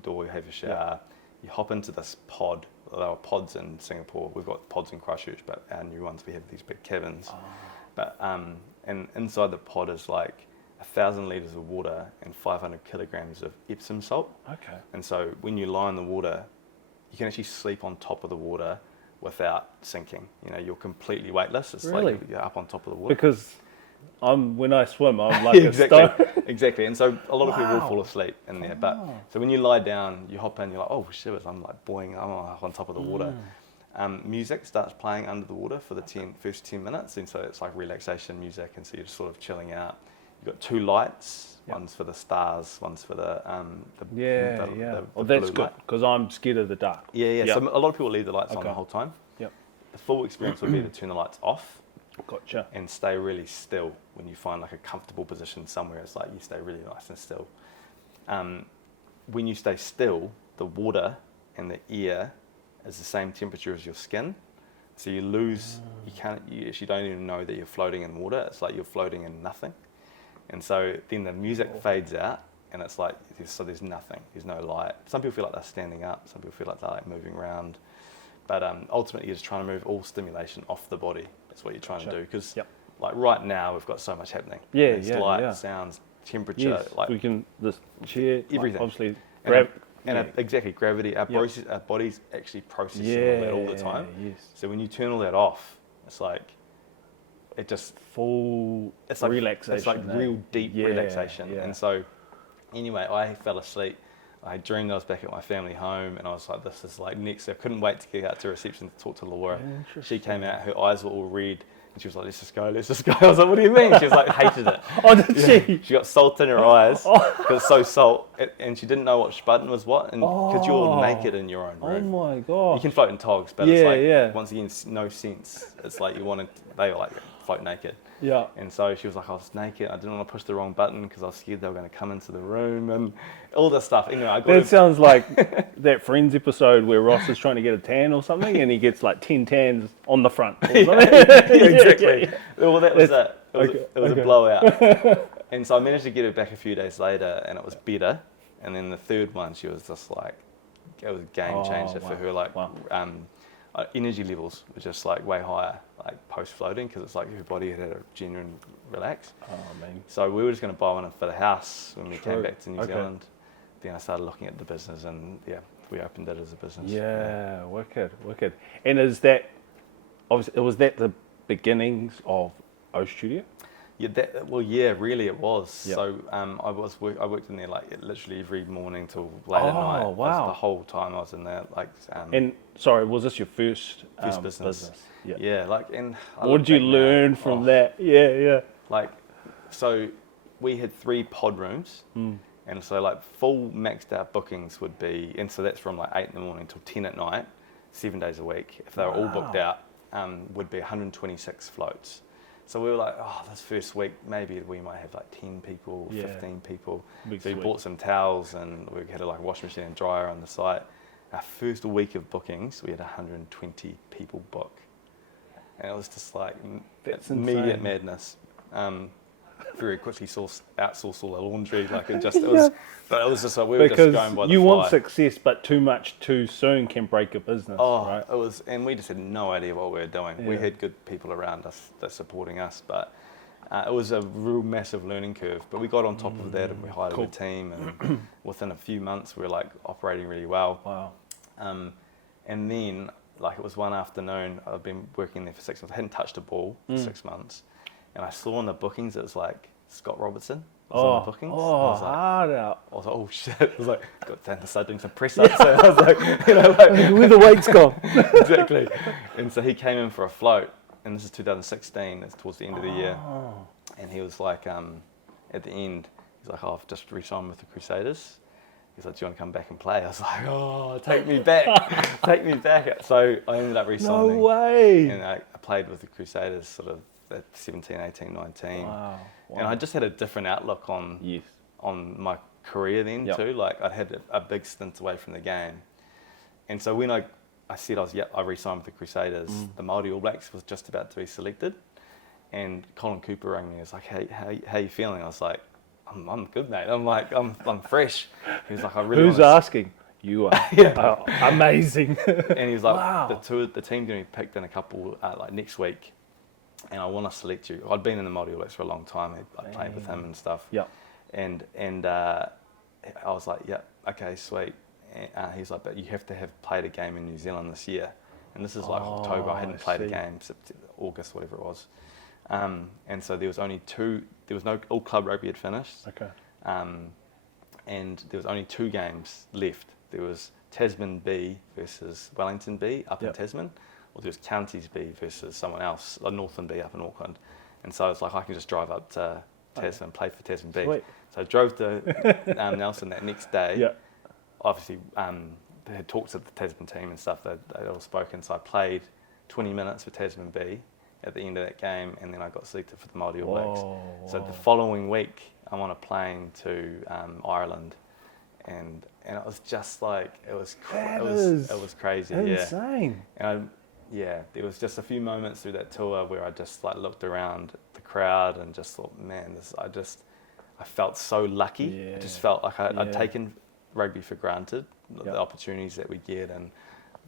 door, you have a shower, you hop into this pod. There are pods in Singapore. We've got pods in Christchurch, but our new ones, we have these big cabins. But and inside the pod is like 1,000 litres of water and 500 kilograms of Epsom salt. And so when you lie in the water, you can actually sleep on top of the water without sinking. You know, you're completely weightless. It's Really? like you're up on top of the water. Because when I swim, I'm like a stone. Exactly. And so a lot of people will Wow. fall asleep in there. But so when you lie down, you hop in, you're like, oh shivers, I'm like buoying, I'm on top of the water. Music starts playing under the water for the first 10 minutes, and so it's like relaxation music, and so you're just sort of chilling out. You've got 2 lights, one's for the stars, one's for the Well, that's blue good, light. because I'm scared of the dark. Yeah. Yep. So a lot of people leave the lights on Okay. the whole time. Yep. The full experience would be to turn the lights off Gotcha. and stay really still. When you find like a comfortable position somewhere, it's like you stay really nice and still. When you stay still, the water and the air is the same temperature as your skin. So you lose, you actually don't even know that you're floating in water. It's like you're floating in nothing. And so then the music fades out, and it's like, there's nothing, there's no light. Some people feel like they're standing up, some people feel like they're like moving around. But ultimately you're just trying to move all stimulation off the body. That's what you're trying to do. Because like right now we've got so much happening. There's light, sounds, temperature, Yes, like we can, this chair, everything. obviously, exactly, gravity. Our body's actually processing all that all the time. Yes. So when you turn all that off, it's like, it just, Full it's like relaxation. It's like real deep relaxation. Yeah. And so anyway, I fell asleep. I dreamed I was back at my family home, and I was like, this is like next. I couldn't wait to get out to reception to talk to Laura. She came out, her eyes were all red, and she was like, let's just go. I was like, what do you mean? She was like, hated it. Oh, did she? She got salt in her eyes because it's so salt, and she didn't know which button was what, and because you're naked in your own Oh room. my God. You can float in togs, but it's like, once again, no sense. It's like they were like, float naked. Yeah. And so she was like, I was naked, I didn't want to push the wrong button because I was scared they were going to come into the room and all this stuff. Anyway, I got That sounds like that Friends episode where Ross is trying to get a tan or something, and he gets like 10 tans on the front. Or something. exactly. Well, that was it. It was a blowout. And so I managed to get her back a few days later, and it was better. And then the third one, she was just like, it was a game changer for her. Like, energy levels were just like way higher, like post floating, because it's like her body had a genuine relax. Oh man. So we were just going to buy one for the house when we came back to New Zealand. Then I started looking at the business, and we opened it as a business. Yeah, wicked. And is that, obviously, was that the beginnings of O Studio? Yeah, really it was. Yep. So I worked in there like literally every morning till late at night. Wow. The whole time I was in there, like. And sorry, was this your first business? Yeah. Like, and What did you learn from that? Yeah. Like, so we had 3 pod rooms, and so like full maxed out bookings would be, and so that's from like 8 in the morning till 10 at night, 7 days a week. If they were all booked out, would be 126 floats. So we were like, this first week, maybe we might have like 10 people, 15 people. So we bought some towels, and we had a like washing machine and dryer on the site. Our first week of bookings, we had 120 people book. And it was just like, That's immediate insane. Madness. Very quickly outsourced all the laundry. Like it was, but it was just like, we were just going by the fly. You want success, but too much too soon can break a business, right? It was, and we just had no idea what we were doing. Yeah. We had good people around us that supporting us, but it was a real massive learning curve. But we got on top of that, and we hired a team, and within a few months, we were like operating really well. Wow. And then, like, it was one afternoon, I've been working there for 6 months. I hadn't touched a ball for 6 months. And I saw on the bookings, it was like Scott Robertson was on the bookings. I was like, hard out. I was like, oh shit. I was like, got time to start doing some press ups. So I was like, Where the weight's gone. exactly. And so he came in for a float, and this is 2016, it's towards the end of the year. And he was like, at the end, he's like, I've just re-signed with the Crusaders. He's like, do you want to come back and play? I was like, take me back, take me back. So I ended up re-signing. No way. And I played with the Crusaders sort of at 17, 18, 19. Wow. And I just had a different outlook on my career then too. Like I'd had a big stint away from the game. And so when I said I re-signed with the Crusaders, the Māori All Blacks was just about to be selected. And Colin Cooper rang me. He was like, hey, how you feeling? I was like, I'm good, mate. I'm like, I'm fresh. He was like, I really Who's asking? You are. Amazing. And he was like, wow. the team's going to be picked in a couple, like next week. And I want to select you. I'd been in the Māori All Blacks for a long time. I played with him and stuff. Yeah. And I was like, yeah, okay, sweet. He's like, but you have to have played a game in New Zealand this year. and this is like October. I hadn't played a game, August, whatever it was, and so there was no all club rugby had finished. Okay. And there was only 2 games left. There was Tasman B versus Wellington B up in Tasman, or there was Counties B versus someone else, Northern B up in Auckland. And so it's like I can just drive up to Tasman, play for Tasman B. Sweet. So I drove to Nelson that next day. Yeah. Obviously, they had talked to the Tasman team and stuff. They'd all spoken. So I played 20 minutes for Tasman B at the end of that game, and then I got selected for the Māori All Blacks. So the following week, I'm on a plane to Ireland, and it was just like it was crazy, insane. And there was just a few moments through that tour where I just like looked around the crowd and just thought, man, I felt so lucky. Yeah. I just felt like I'd taken rugby for granted, the opportunities that we get and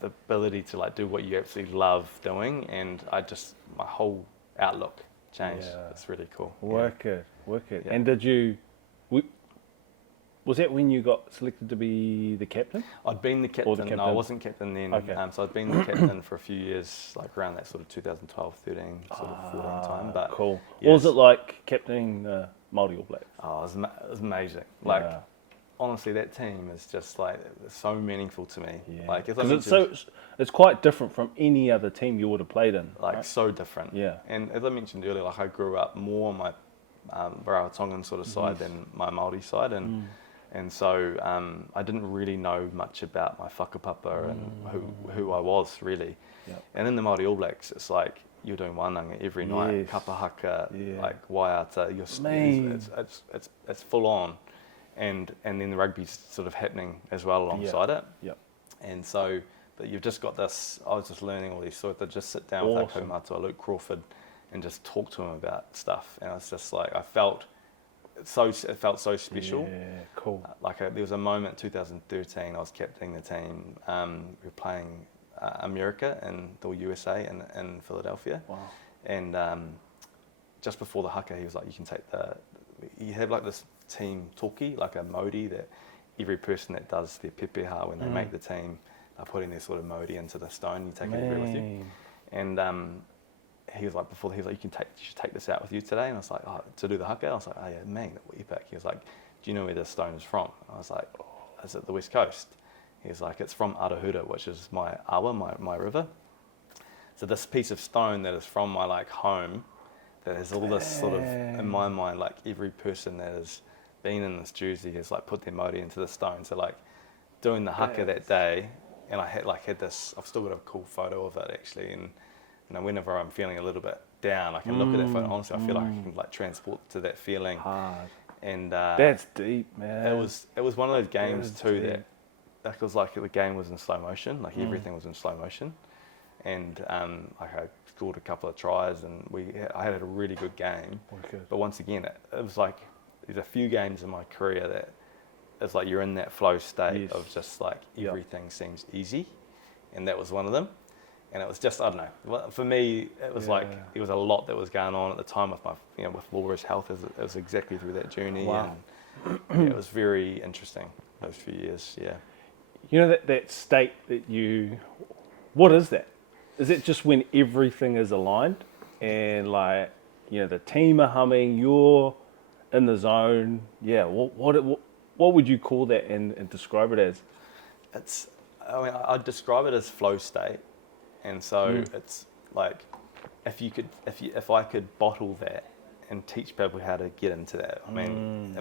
the ability to like do what you absolutely love doing, and my whole outlook changed. It's really cool. Work it. Yeah. And did you? Was that when you got selected to be the captain? I'd been the captain. No, I wasn't captain then. Okay. So I'd been the captain for a few years, like around that sort of 2012, 13, sort of 14 time. But cool. Yes. What was it like captaining the Māori All Blacks? Oh, it was amazing. Like, honestly, that team is just like so meaningful to me. Yeah. Like, because it's quite different from any other team you would have played in. Like right? so different. Yeah. And as I mentioned earlier, like I grew up more on my Rarotongan sort of side than my Māori side, and so I didn't really know much about my whakapapa and who I was really. Yep. And in the Māori All Blacks, it's like you're doing wānanga every night, kapahaka, like waiata. It's full on, and then the rugby's sort of happening as well alongside it. Yep. And so, but you've just got this. I was just learning all these sort of just sit down with our kaumātua, Luke Crawford, and just talk to him about stuff. And it's just like it felt so special. Yeah, cool. There was a moment, 2013, I was captaining the team. We were playing America and the USA in Philadelphia. Wow. And just before the haka, he was like, you have like this team toki, like a modi that every person that does their pepeha when they make the team are putting their sort of modi into the stone, you take it everywhere with you. And he was like, you should take this out with you today. And I was like, to do the haka? I was like, oh yeah, man, epic. He was like, do you know where this stone is from? I was like, is it the West Coast? He was like, it's from Arahura, which is my awa, my river. So this piece of stone that is from my like home, that has all this sort of, in my mind, like every person that has been in this jersey has like put their modi into the stone. So like doing the haka that day, and I had this, I've still got a cool photo of it actually, and whenever I'm feeling a little bit down, I can look at that photo. Honestly, I feel like I can like transport to that feeling. Hard. And that's deep, man. It was one of those games too that was like the game was in slow motion, like everything was in slow motion, and like I scored a couple of tries, and I had a really good game. Okay. But once again, it was like there's a few games in my career that it's like you're in that flow state of just like everything seems easy, and that was one of them. And it was just, I don't know, for me, it was like, there was a lot that was going on at the time with with Laura's health. It was exactly through that journey. Wow. And it was very interesting, those few years, You know, that state that what is that? Is it just when everything is aligned and like, the team are humming, you're in the zone? Yeah, what would you call that and describe it as? I'd describe it as flow state. And so it's like, if I could bottle that and teach people how to get into that, I mean,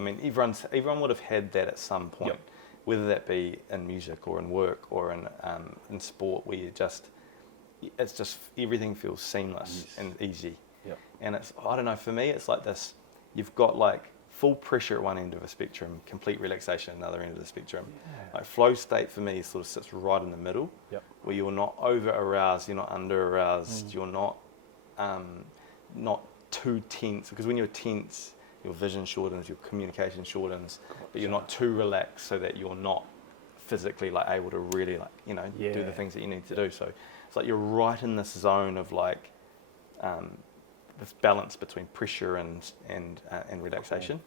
everyone would have had that at some point, whether that be in music or in work or in sport, where it's just everything feels seamless and easy. Yep. And it's, I don't know, for me, it's like this: you've got like full pressure at one end of a spectrum, complete relaxation at another end of the spectrum. Like flow state for me sort of sits right in the middle, where you're not over aroused, you're not under aroused, you're not too tense, because when you're tense, your vision shortens, your communication shortens, but you're not too relaxed so that you're not physically like able to really do the things that you need to do. So it's like you're right in this zone of like this balance between pressure and relaxation.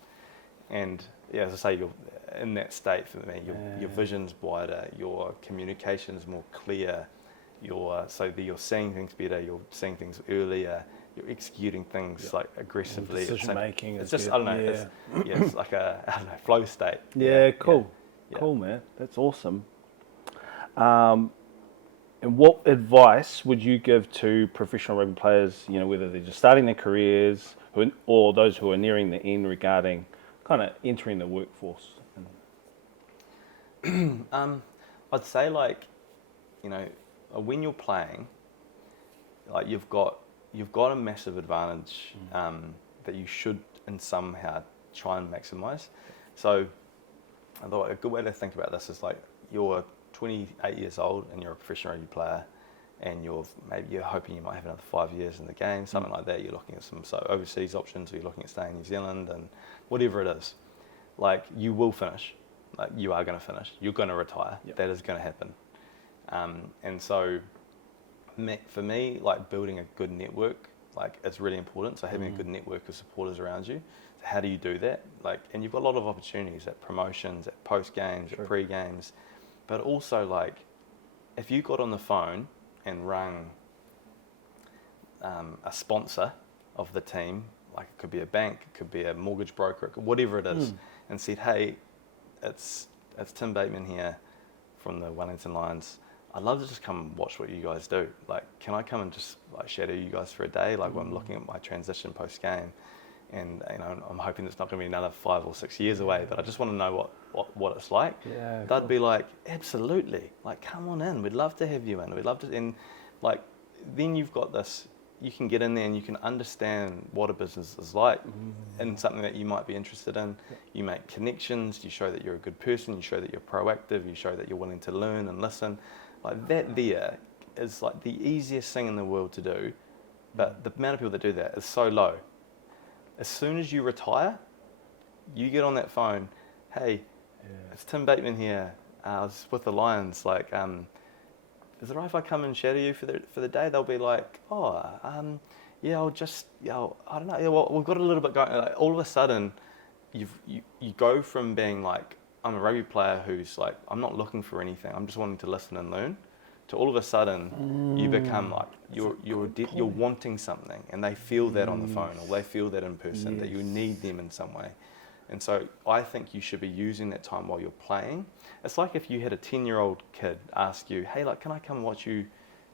And as I say, you're in that state for me. Your vision's wider, your communication's more clear, you're seeing things better, you're seeing things earlier, you're executing things like aggressively. Decision making. It's just, I don't know, it's like a, I don't know, flow state. Yeah, cool. Yeah. Cool, man. That's awesome. And what advice would you give to professional rugby players, whether they're just starting their careers or those who are nearing the end regarding kind of entering the workforce? I'd say when you're playing, like you've got a massive advantage that you should in somehow try and maximise. So I thought a good way to think about this is like you're 28 years old and you're a professional rugby player, and you're hoping you might have another 5 years in the game, something like that. You're looking at some overseas options, or you're looking at staying in New Zealand, and whatever it is, like you will finish. Like you are going to finish. You're going to retire. Yep. That is going to happen. And so for me, like building a good network, like it's really important. So having a good network of supporters around you. So how do you do that? Like, and you've got a lot of opportunities at promotions, at post games, at pre games, but also like if you got on the phone and rang a sponsor of the team, like it could be a bank, it could be a mortgage broker, whatever it is, and said, hey, it's Tim Bateman here from the Wellington Lions. I'd love to just come and watch what you guys do. Like, can I come and just like shadow you guys for a day? Like when I'm looking at my transition post game, and I'm hoping it's not going to be another 5 or 6 years away, but I just want to know what it's like. Yeah, they'd be like, absolutely. Like, come on in. We'd love to have you in. We'd love to. And like, then you've got this. You can get in there and you can understand what a business is like and something that you might be interested in. You make connections, you show that you're a good person, you show that you're proactive, you show that you're willing to learn and listen. Like that there is like the easiest thing in the world to do, but the amount of people that do that is so low. As soon as you retire, you get on that phone, hey, it's Tim Bateman here, I was with the Lions, like, is it right if I come and shadow you for the day? They'll be like, I don't know. Yeah, well, we've got a little bit going. Like, all of a sudden, you go from being like, I'm a rugby player who's like, I'm not looking for anything. I'm just wanting to listen and learn. To all of a sudden, you become like you're wanting something, and they feel that on the phone, or they feel that in person, that you need them in some way. And so I think you should be using that time while you're playing. It's like if you had a 10-year-old kid ask you, hey, like, can I come watch you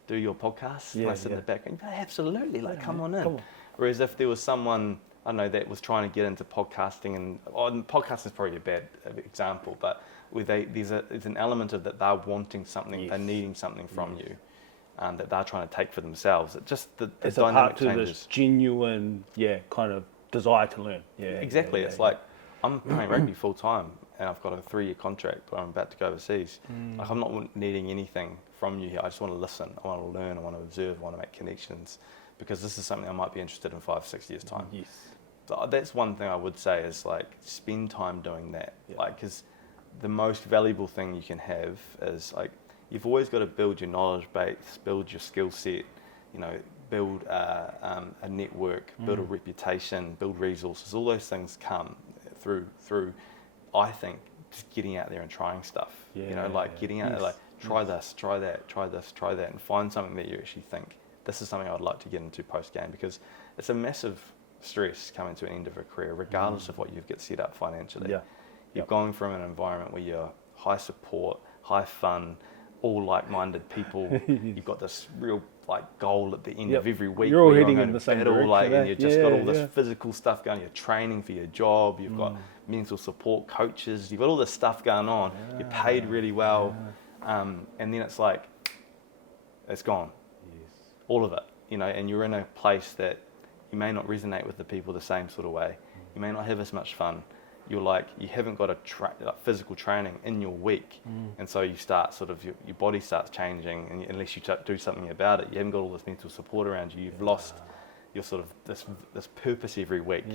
do your podcast? And I sit in the back and go, absolutely, like, come on in. Whereas if there was someone, I don't know, that was trying to get into podcasting, and podcasting is probably a bad example, but where there's an element of that they're wanting something, they're needing something from you, that they're trying to take for themselves. It just, the dynamic changes. This genuine, kind of desire to learn. Exactly. It's like, I'm playing rugby full time and I've got a 3-year contract where I'm about to go overseas. Like, I'm not needing anything from you here. I just want to listen. I want to learn. I want to observe. I want to make connections, because this is something I might be interested in 5-6 years time. Yes. So that's one thing I would say is like, spend time doing that. Like, because the most valuable thing you can have is like, you've always got to build your knowledge base, build your skill set, build a network, build a reputation, build resources. All those things come through, I think, just getting out there and trying stuff. Getting out there, like, try this, try that, try this, try that, and find something that you actually think, this is something I'd like to get into post-game, because it's a massive stress coming to an end of a career, regardless of what you get set up financially. You're going from an environment where you're high support, high fun, all like-minded people. You've got this real like goal at the end of every week. You're all heading in the same direction. And you've just got all this physical stuff going. You're training for your job. You've got mental support coaches. You've got all this stuff going on. You're paid really well. And then it's like, it's gone. All of it. And you're in a place that you may not resonate with the people the same sort of way. You may not have as much fun. You haven't got a physical training in your week, and so you start your body starts changing, and unless you do something about it, you haven't got all this mental support around you. You've lost your this purpose every week.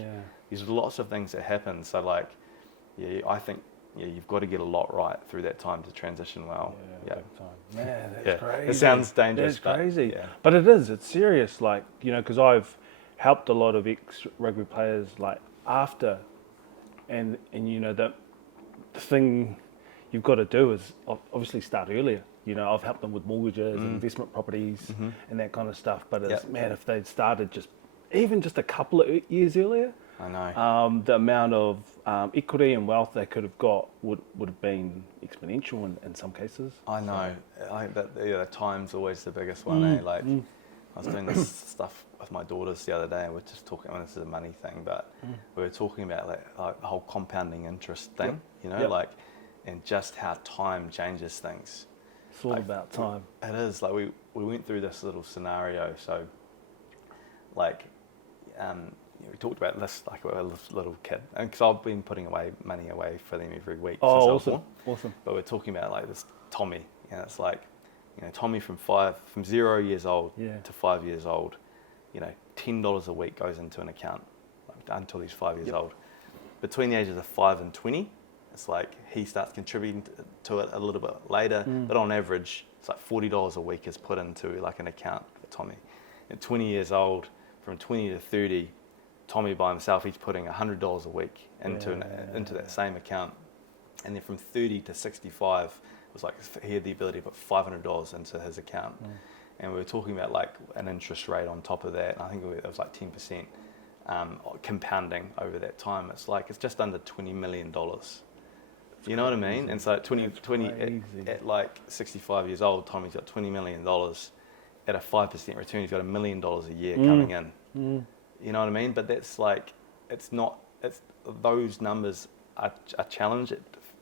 There's lots of things that happen. So I think you've got to get a lot right through that time to transition well. Big time. Man, that's crazy. It sounds dangerous. That's crazy, but it is. It's serious. Because I've helped a lot of ex-rugby players after. And the thing you've got to do is obviously start earlier. You know, I've helped them with mortgages and investment properties and that kind of stuff. But it's, man, if they'd started even just a couple of years earlier, I know. the amount of equity and wealth they could have got would have been exponential in some cases. I know. Time's always the biggest one, eh? Like, I was doing this stuff with my daughters the other day, and we're just talking, this is a money thing, but we were talking about like the whole compounding interest thing, you know, like, and just how time changes things. It's all about time. It is. Like, we went through this little scenario, so, like, we talked about this like a little kid, and because I've been putting money away for them every week since I was born. Awesome. But we're talking about like this Tommy, you know, it's like, you know, Tommy from 0 years old to 5 years old, you know, $10 a week goes into an account until he's 5 years old. Between the ages of 5 and 20, it's like he starts contributing to it a little bit later, but on average, it's like $40 a week is put into like an account for Tommy. At 20 years old, from 20 to 30, Tommy by himself, he's putting $100 a week into that same account. And then from 30 to 65, it was like he had the ability to put $500 into his account. And we were talking about like an interest rate on top of that. And I think it was like 10% compounding over that time. It's just under $20 million. You know what I mean? And so at like 65 years old, Tommy's got $20 million. At a 5% return, he's got $1 million a year coming in. You know what I mean? But that's like, those numbers are a challenge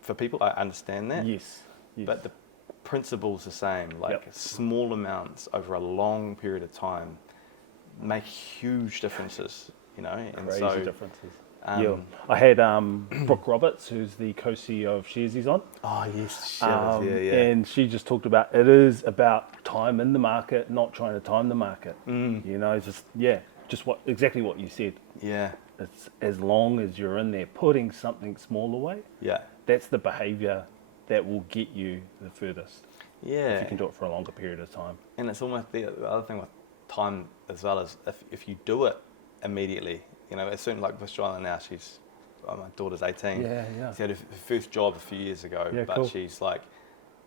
for people. I understand that. Yes. But the principle's the same. Like small amounts over a long period of time make huge differences, you know? And Crazy differences. I had Brooke Roberts, who's the co-CEO of Sharesies on. Oh, yes, And she just talked about it is about time in the market, not trying to time the market. You know, exactly what you said. Yeah. It's as long as you're in there putting something small away. Yeah. That's the behaviour that will get you the furthest. Yeah. If you can do it for a longer period of time. And it's almost the other thing with time as well is if you do it immediately, you know, it's certainly like with Australia now, my daughter's 18. Yeah. She had her first job a few years ago, but she's like,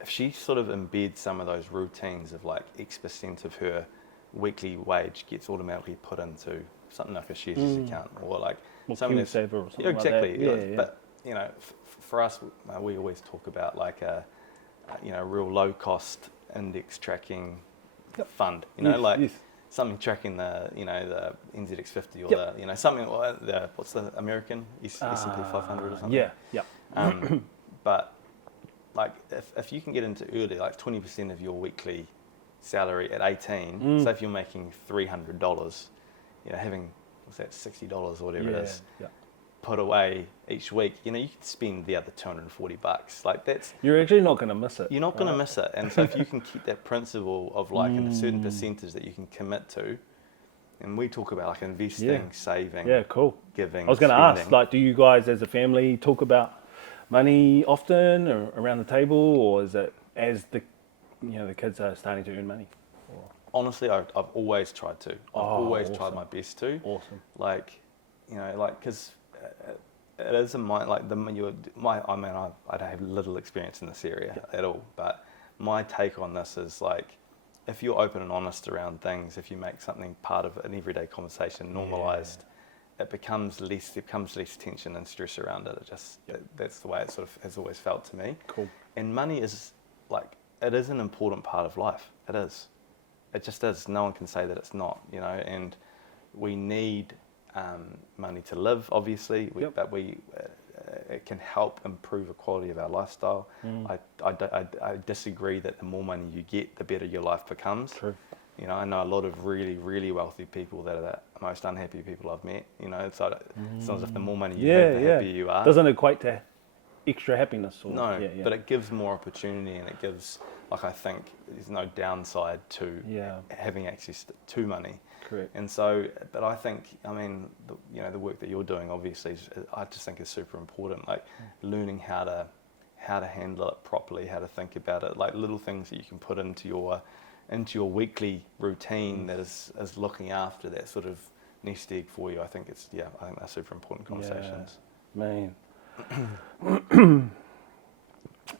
if she sort of embeds some of those routines of like X% of her weekly wage gets automatically put into something like a Sharesies account or like something saver or something exactly. like that. Yeah. But you know, for us, we always talk about like a real low cost index tracking fund. You know, something tracking the NZX50 or the something like what's the American S&P 500 or something. But like if you can get into early, like 20% of your weekly salary at 18, so if you're making $300, you know, having $60 or whatever it is, put away each week, you know, you can spend the other $240. Like you're actually not going to miss it. You're not going to miss it. And so if you can keep that principle of like a certain percentage that you can commit to, and we talk about like investing, saving, giving. I was going to ask, like, do you guys as a family talk about money often or around the table, or is it as the kids are starting to earn money? Honestly, I've always tried to. I've always tried my best to. Awesome. Like, you know, like, because it is a mind, like, I have little experience in this area at all, but my take on this is, like, if you're open and honest around things, if you make something part of an everyday conversation normalized, it becomes less tension and stress around it. That's the way it sort of has always felt to me. Cool. And money is, like, it is an important part of life. It is. It just is. No one can say that it's not, you know, and we need money to live, obviously, but it can help improve the quality of our lifestyle. I disagree that the more money you get, the better your life becomes. True. You know, I know a lot of really, really wealthy people that are the most unhappy people I've met. You know, it's not as if the more money you have, the happier you are. Doesn't equate to extra happiness. But it gives more opportunity, and it gives, like, I think there's no downside to having access to money. Correct. And so, but I think, I mean, the work that you're doing, obviously, I just think is super important. Like learning how to handle it properly, how to think about it, like little things that you can put into your weekly routine that is looking after that sort of nest egg for you. I think they're super important conversations. Man. Who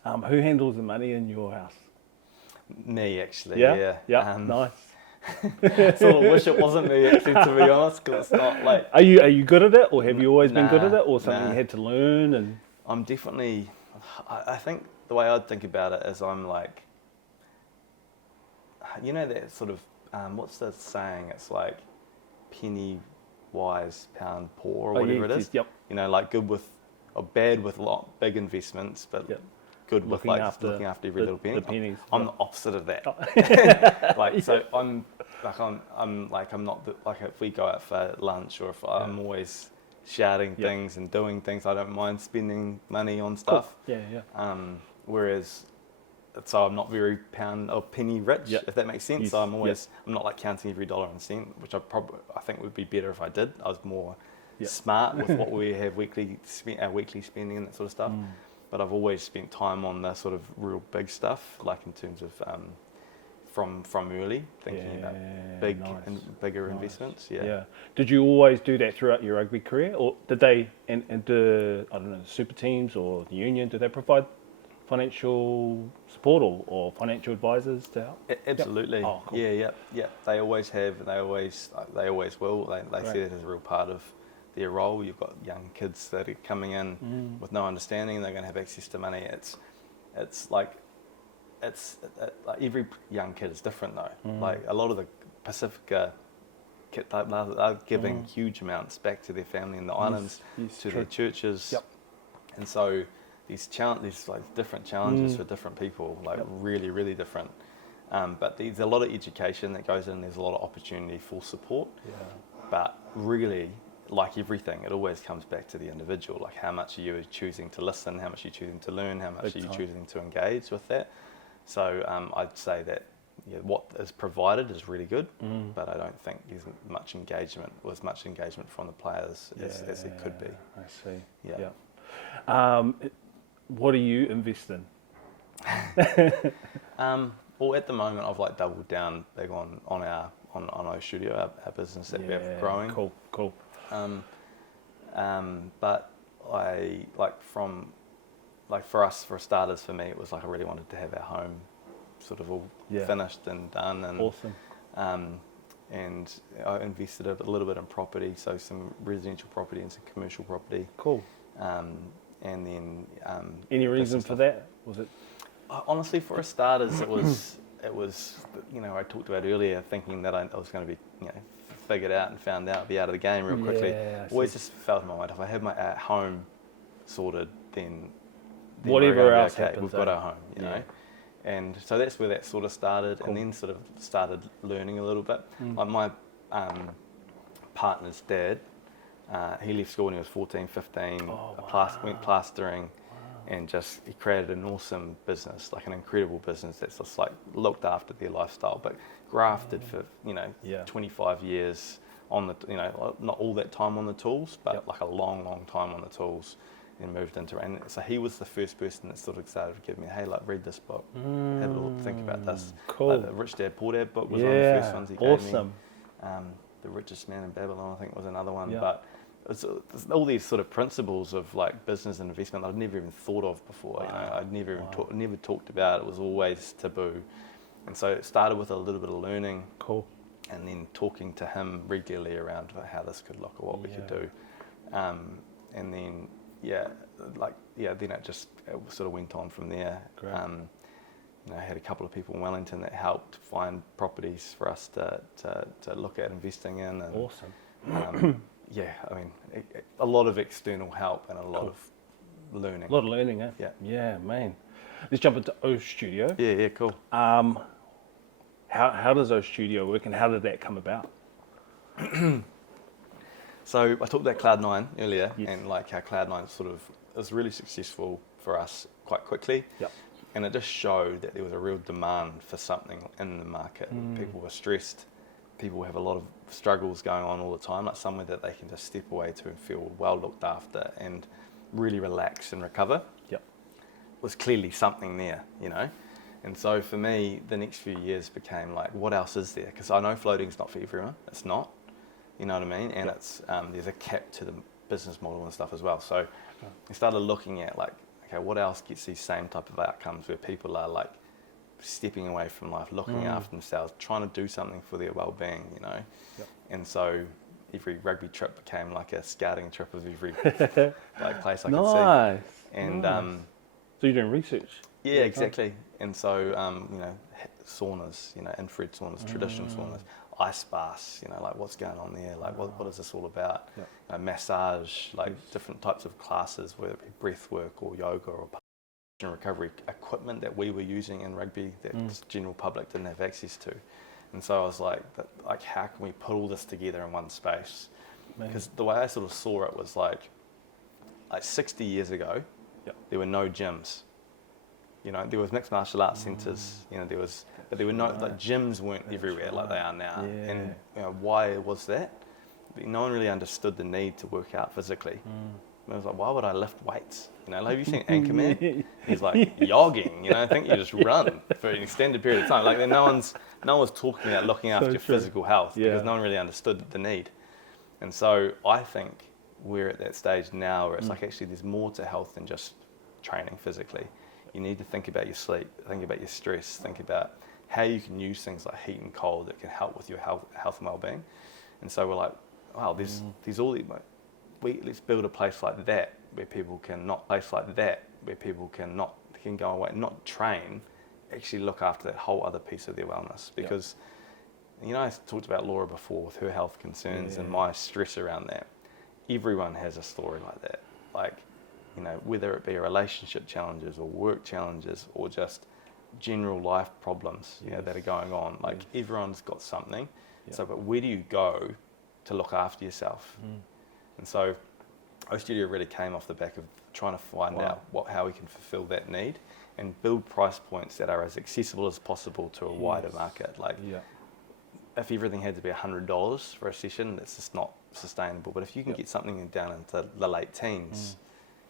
handles the money in your house? Me, actually, Yeah? yeah. Nice. Sort of wish it wasn't me, actually, to be honest, because it's not like... Are you good at it, or have you always been good at it, or something nah. you had to learn? And I'm definitely... I think the way I'd think about it is I'm like... You know that sort of... what's the saying? It's like penny wise, pound poor, or whatever it is. Yep. You know, like good with... Or bad with big investments, but... Yep. Good with Looking after every little penny. the pennies. I'm the opposite of that. Like, so I'm not like, if we go out for lunch, or if I'm always shouting things and doing things, I don't mind spending money on stuff. Cool. Yeah. Whereas, so I'm not very pound or penny rich, if that makes sense. Yes. So I'm not like counting every dollar and cent, which I think would be better if I did. I was more smart with what we have our weekly spending and that sort of stuff. But I've always spent time on the sort of real big stuff, like in terms of from early, thinking about bigger investments. Yeah. Did you always do that throughout your rugby career, or did they and the I don't know, the super teams or the union, did they provide financial support or financial advisors to help? Absolutely. Yep. Oh, cool. Yeah. They always have, and they always will. They see it as a real part of their role. You've got young kids that are coming in with no understanding. They're going to have access to money. It's like every young kid is different though. Like a lot of the Pacifica kid, they're giving huge amounts back to their family in the islands, to their churches, and so these like different challenges for different people, like really, really different. But there's a lot of education that goes in. There's a lot of opportunity for support. But really, like everything, it always comes back to the individual. Like how much are you choosing to listen, how much are you choosing to learn, how much are you choosing to engage with that. So I'd say that what is provided is really good, but I don't think there's much engagement from the players as it could be. I see. Yeah. What do you invest in? Well, at the moment, I've like doubled down big on our studio, our business that we have growing. Cool. But for starters, for me, it was like I really wanted to have our home sort of all finished and done. And awesome. And I invested a little bit in property, so some residential property and some commercial property. Cool. And then any reason for that? Was it? Honestly, for starters, it was I talked about earlier, thinking that I was going to be figured out and found out, be out of the game real quickly. Always just felt in my mind, if I have my home sorted, then whatever else okay, happens, we've got our home, you know. And so that's where that sort of started, and then sort of started learning a little bit. Like my partner's dad, he left school when he was 14, 15, went plastering, and just he created an awesome business, like an incredible business that's just like looked after their lifestyle, but grafted for 25 years on the not all that time on the tools, but like a long time on the tools, and moved into it. And so he was the first person that sort of started to give me, hey, like read this book, have a little think about this. Cool. Like the Rich Dad Poor Dad book was one of the first ones he gave me. Awesome. The Richest Man in Babylon, I think, was another one. But it's all these sort of principles of like business and investment that I'd never even thought of before. I'd never even never talked about. It was always taboo. And so it started with a little bit of learning. Cool. And then talking to him regularly around how this could look or what we could do. And then then it sort of went on from there. Great. I had a couple of people in Wellington that helped find properties for us to look at investing in. And, awesome. A lot of external help and a lot of learning. A lot of learning, eh? Yeah, man. Let's jump into O Studio. Yeah, cool. How does O Studio work, and how did that come about? So I talked about Cloud9 earlier, and like how Cloud9 sort of was really successful for us quite quickly. Yep. And it just showed that there was a real demand for something in the market. People were stressed. People have a lot of struggles going on all the time, like somewhere that they can just step away to and feel well looked after and really relax and recover. Yep. Was clearly something there, And so for me, the next few years became like, what else is there? Because I know floating's not for everyone. It's not. You know what I mean? And it's there's a cap to the business model and stuff as well. So I started looking at like, okay, what else gets these same type of outcomes where people are like stepping away from life, looking after themselves, trying to do something for their well-being, you know. Yep. And so every rugby trip became like a scouting trip of every like place I could Nice. see. And So you're doing research? yeah, exactly. And so you know, saunas, you know, infrared saunas, traditional saunas, ice baths, you know, like what's going on there, like what is this all about? Yep. You know, massage, like different types of classes, whether it be breath work or yoga or and recovery equipment that we were using in rugby that the general public didn't have access to. And so I was like, how can we put all this together in one space? Because the way I sort of saw it was like 60 years ago, there were no gyms. You know, there was mixed martial arts centres, you know, but there were no, like gyms weren't everywhere like they are now. Yeah. And you know, why was that? No one really understood the need to work out physically. And I was like, why would I lift weights? You know, like, have you seen Anchorman? He's like jogging, you know, I think you just run for an extended period of time. Like, no one's talking about looking after your physical health because no one really understood the need. And so I think we're at that stage now where it's like, actually there's more to health than just training physically. You need to think about your sleep, think about your stress, think about how you can use things like heat and cold that can help with your health and well-being. And so we're like, wow, there's all these, let's build a place like that where people can go away, not train, actually look after that whole other piece of their wellness. Because, you know, I talked about Laura before with her health concerns and my stress around that. Everyone has a story like that. Like, you know, whether it be relationship challenges or work challenges or just general life problems, you know, that are going on. Like, everyone's got something. So, but where do you go to look after yourself? And so O Studio really came off the back of trying to find out how we can fulfill that need and build price points that are as accessible as possible to a wider market. Like, if everything had to be $100 for a session, that's just not sustainable. But if you can get something down into the late teens,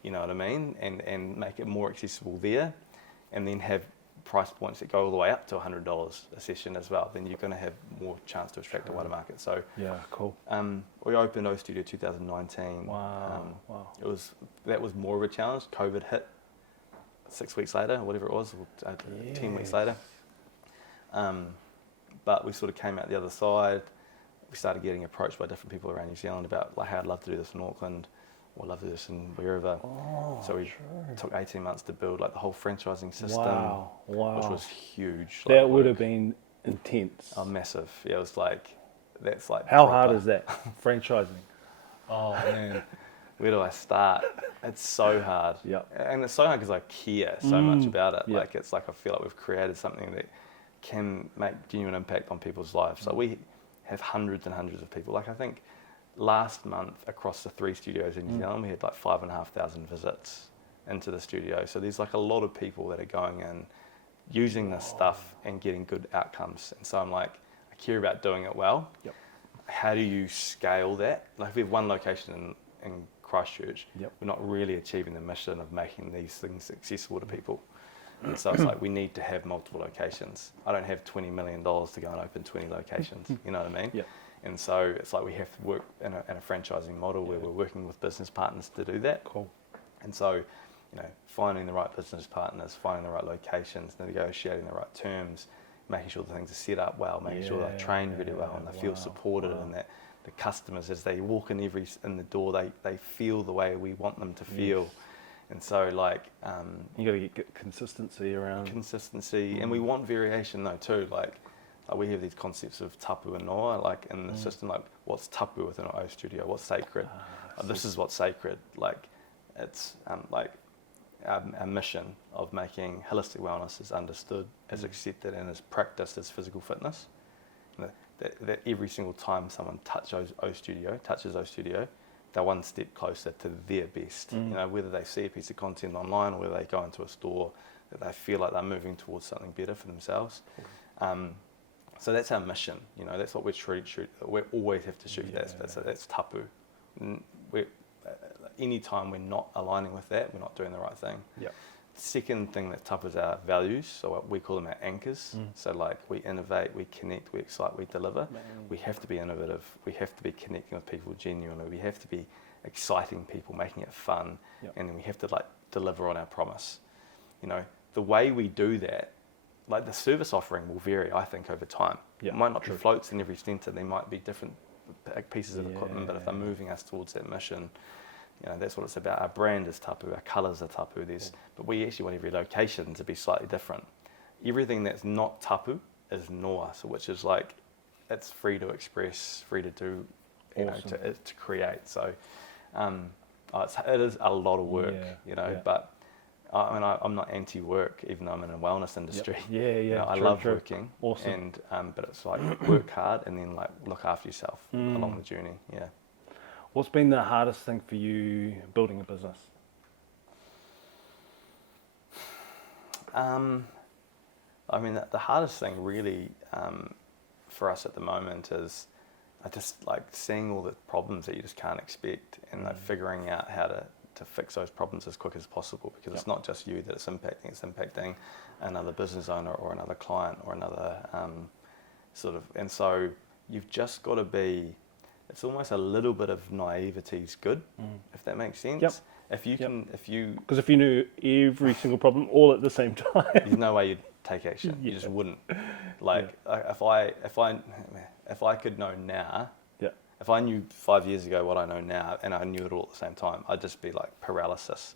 you know what I mean, and make it more accessible there, and then have price points that go all the way up to $100 a session as well, then you're going to have more chance to attract a wider market. So cool. We opened O Studio 2019. That was more of a challenge. COVID hit 6 weeks later, whatever it was, 10 weeks later. But we sort of came out the other side. We started getting approached by different people around New Zealand about like, hey, I'd love to do this in Auckland, or I'd love to do this in wherever. So we took 18 months to build like the whole franchising system, which was huge. That would have been intense. Oh, massive. Yeah, it was like, that's like... How hard is that, franchising? Oh, man. Where do I start? It's so hard. And it's so hard because I care so much about it. Like, it's like I feel like we've created something that can make genuine impact on people's lives. So we have hundreds and hundreds of people. Like, I think last month across the 3 studios in New Zealand, we had like 5,500 visits into the studio. So there's like a lot of people that are going in, using this stuff and getting good outcomes. And so I'm like, I care about doing it well. How do you scale that? Like, if we have one location in Christchurch, we're not really achieving the mission of making these things accessible to people. And so it's like, we need to have multiple locations. I don't have $20 million to go and open 20 locations, you know what I mean? And so it's like we have to work in a franchising model where we're working with business partners to do that. And so, you know, finding the right business partners, finding the right locations, negotiating the right terms, making sure the things are set up well, making sure they're trained really well and they feel supported and that the customers, as they walk in the door, they feel the way we want them to feel. And so, like... you got to get consistency around... and we want variation though too. Like we have these concepts of tapu and noa, like in the system, like what's tapu within our O Studio, what's sacred? This is what's sacred. Like, it's like our mission of making holistic wellness is understood, as accepted and as practiced as physical fitness. That every single time someone touches O Studio, they're one step closer to their best. You know, whether they see a piece of content online or whether they go into a store, that they feel like they're moving towards something better for themselves. So that's our mission. You know, that's what we always have to shoot. That's tapu. Anytime we're not aligning with that, we're not doing the right thing. Second thing that's tough is our values. So we call them our anchors. So like, we innovate, we connect, we excite, we deliver. We have to be innovative. We have to be connecting with people genuinely. We have to be exciting people, making it fun. And then we have to like deliver on our promise. You know, the way we do that, like the service offering will vary, I think, over time. Yeah, It might not true. be floats in every centre. There might be different pieces of equipment, but if they're moving us towards that mission, that's what it's about. Our brand is tapu, our colours are tapu. But we actually want every location to be slightly different. Everything that's not tapu is noa, so which is like, it's free to express, free to do, to create. So it is a lot of work, but I'm not anti-work, even though I'm in a wellness industry. Yep. I love working. Awesome. And but it's like work hard and then like look after yourself along the journey. Yeah. What's been the hardest thing for you building a business? The hardest thing really for us at the moment is just like seeing all the problems that you just can't expect and like figuring out how to fix those problems as quick as possible, because it's not just you that it's impacting another business owner or another client or another and so you've just got to be, it's almost a little bit of naivety is good, if that makes sense. Yep. Because if you knew every single problem all at the same time, there's no way you'd take action. You just wouldn't. If I could know now, if I knew 5 years ago what I know now and I knew it all at the same time, I'd just be like paralysis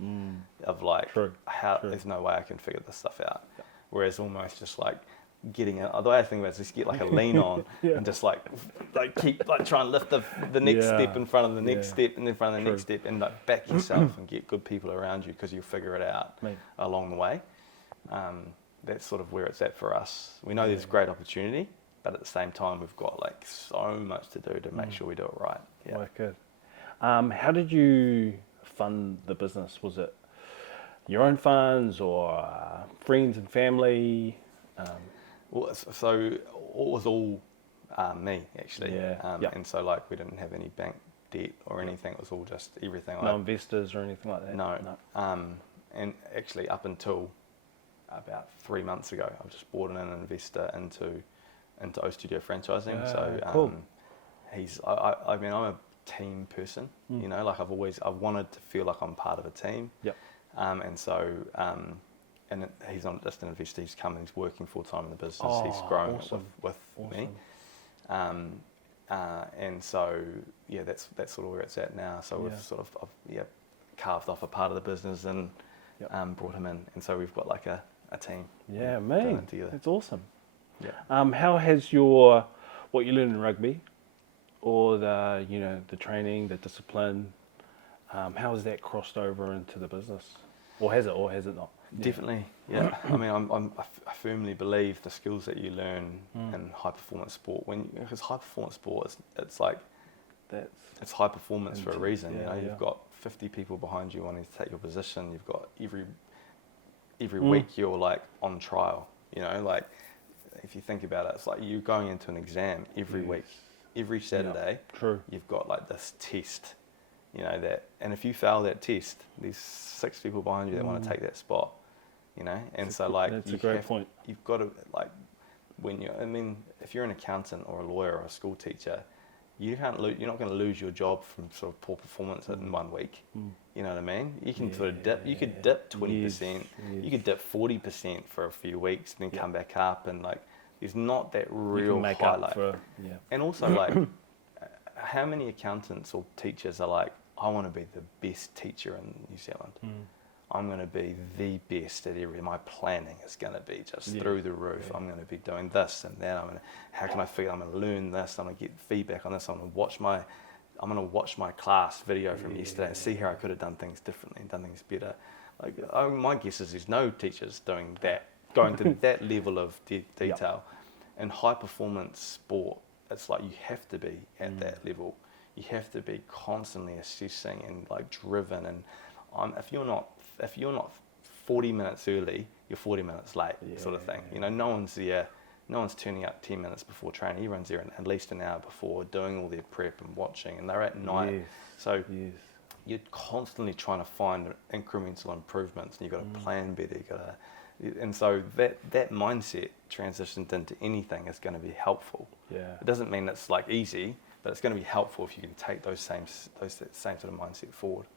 of like, there's no way I can figure this stuff out. Whereas almost just like getting it, the way I think about it is just get like a lean on and just like keep like try and lift the next step in front of the next step and in front of the next step and like back yourself and get good people around you, because you'll figure it out along the way. That's sort of where it's at for us. We know there's great opportunity, but at the same time we've got like so much to do to make sure we do it right. Yeah. Well, good. How did you fund the business? Was it your own funds or friends and family? So it was all me actually. And so like we didn't have any bank debt or anything. It was all just everything. No investors or anything like that? No. And actually up until about 3 months ago, I've just brought in an investor into O Studio franchising. Cool. I'm a team person, like I've wanted to feel like I'm part of a team. Yep. And he's not just an investor, he's come and he's working full time in the business. He's grown with me. And so, that's sort of where it's at now. So we've sort of carved off a part of the business and brought him in. And so we've got like a team. Yeah, man, it's awesome. Yeah. How has what you learned in rugby, or the training, the discipline, how has that crossed over into the business, or has it not? Definitely, yeah. I firmly believe the skills that you learn in high performance sport, because high performance sport it's like it's high performance for a reason. You've got 50 people behind you wanting to take your position. You've got every week you're like on trial. Like if you think about it, it's like you're going into an exam every week, every Saturday. True. You've got like this test, and if you fail that test, there's 6 people behind you that want to take that spot, and that's a great point. You've got to like if you're an accountant or a lawyer or a school teacher, you're not going to lose your job from sort of poor performance in 1 week. You know what I mean? You can sort of dip. You could dip 20%. You could dip 40% for a few weeks, and then come back up, and like there's not that real highlight. And also like, how many accountants or teachers are like, I want to be the best teacher in New Zealand. I'm going to be the best at my planning is going to be just through the roof. I'm going to be doing this and that. I'm going to learn this. I'm going to get feedback on this. I'm going to watch my class video from yesterday and see how I could have done things differently and done things better. Like my guess is there's no teachers doing that, going to that level of detail. In high performance sport, it's like you have to be at that level. You have to be constantly assessing and like driven. And if you're not 40 minutes early, you're 40 minutes late, sort of thing. No one's there. No one's turning up 10 minutes before training. Everyone's there at least an hour before, doing all their prep and watching, and they're at night. So you're constantly trying to find incremental improvements, and you've got to plan better. And so that mindset transitioned into anything is going to be helpful. It doesn't mean it's like easy, but it's going to be helpful if you can take those same sort of mindset forward.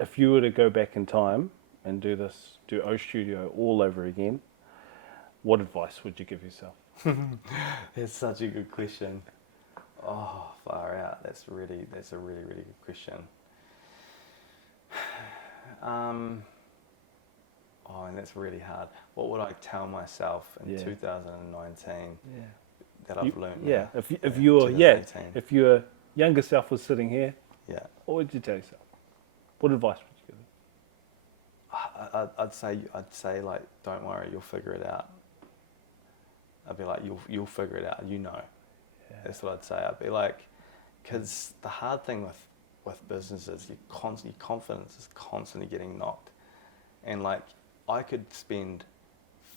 If you were to go back in time and do O Studio all over again, what advice would you give yourself? It's such a good question. Oh, far out. That's a really good question. And that's really hard. What would I tell myself in 2019 that I've learned? Yeah, now? if your younger self was sitting here, what would you tell yourself? What advice would you give it? I'd say like, don't worry, you'll figure it out. I'd be like, you'll figure it out. You know. Yeah. That's what I'd say. I'd be like, because the hard thing with business is your confidence is constantly getting knocked, and like I could spend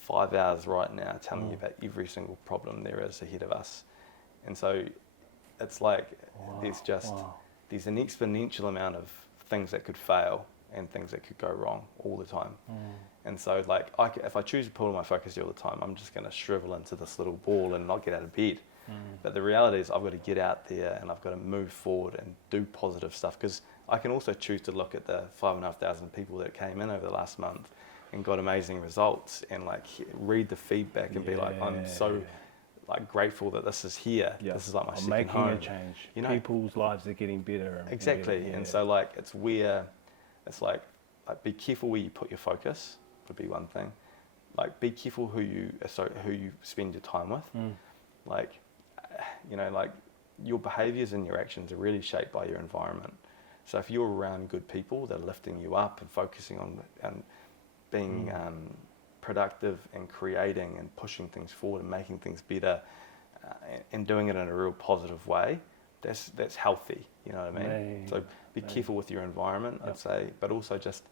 5 hours right now telling you about every single problem there is ahead of us, and so it's like there's an exponential amount of things that could fail and things that could go wrong all the time. And so like if I choose to pull my focus all the time, I'm just going to shrivel into this little ball and not get out of bed. But the reality is I've got to get out there and I've got to move forward and do positive stuff, because I can also choose to look at the 5,500 people that came in over the last month and got amazing results, and like read the feedback and be like, I'm so like grateful that this is here. This is like my second home. Making a change. You know, people's lives are getting better. Exactly. And so like it's like be careful where you put your focus would be one thing. Like be careful who you spend your time with. Like, you know, like your behaviors and your actions are really shaped by your environment. So if you're around good people that are lifting you up and focusing on and being productive and creating and pushing things forward and making things better and doing it in a real positive way, that's healthy. You know what I mean? So be careful with your environment, I'd say, but also just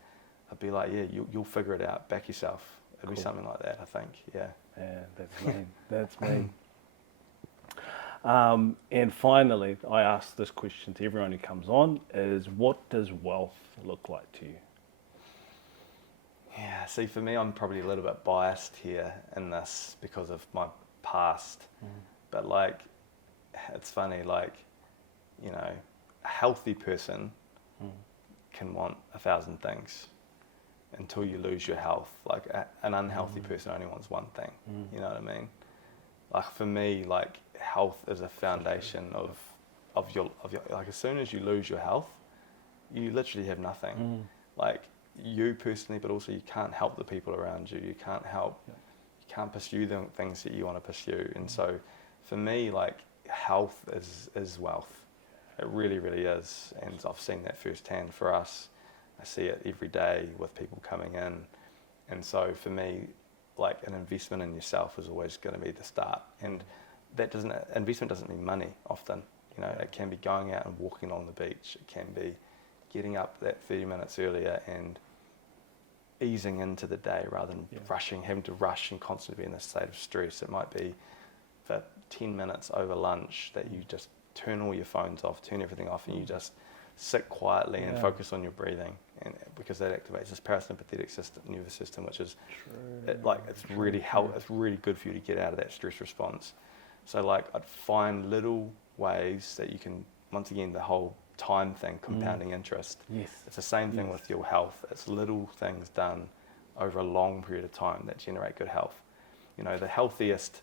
I'd be like, you'll figure it out. Back yourself. It'd be something like that, I think. Yeah. Yeah, that's mean. That's mean. And finally, I ask this question to everyone who comes on: is what does wealth look like to you? Yeah. See, for me, I'm probably a little bit biased here in this because of my past. But like, it's funny. Like, you know, a healthy person can want 1,000 things until you lose your health. Like an unhealthy person only wants one thing. You know what I mean? Like for me, like health is a foundation of your like as soon as you lose your health, you literally have nothing. Like you personally, but also you can't help the people around you. You can't help. You can't pursue the things that you want to pursue. And so, for me, like health is wealth. It really, really is. And I've seen that firsthand for us. I see it every day with people coming in. And so for me, like an investment in yourself is always going to be the start. And investment doesn't mean money often. You know, it can be going out and walking on the beach. It can be getting up that 30 minutes earlier and easing into the day rather than having to rush and constantly be in a state of stress. It might be for 10 minutes over lunch that you just turn all your phones off, turn everything off, and you just sit quietly and focus on your breathing, and because that activates this parasympathetic nervous system, which is it's really good for you to get out of that stress response. So like I'd find little ways that you can, once again, the whole time thing, compounding interest. It's the same thing with your health. It's little things done over a long period of time that generate good health. You know, the healthiest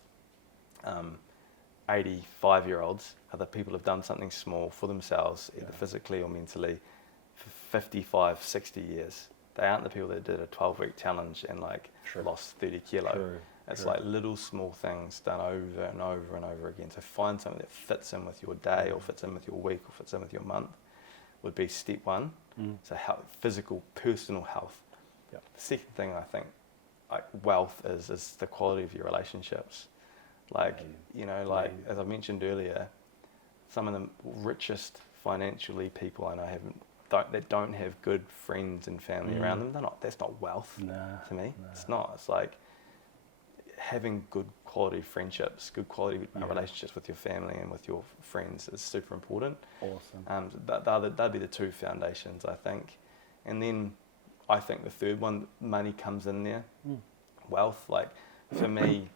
85-year-olds are the people who've done something small for themselves, either physically or mentally, for 55, 60 years. They aren't the people that did a 12-week challenge and lost 30 kilo. It's like little small things done over and over and over again. So find something that fits in with your day or fits in with your week or fits in with your month would be step one. So physical, personal health. The second thing I think, like wealth is the quality of your relationships. Like, you know, like as I mentioned earlier, some of the richest financially people I know that don't have good friends and family around them. That's not wealth to me. It's not. It's like having good quality friendships, good quality relationships with your family and with your friends is super important. Awesome. That'd be the two foundations, I think. And then I think the third one, money comes in there. Wealth, like for me,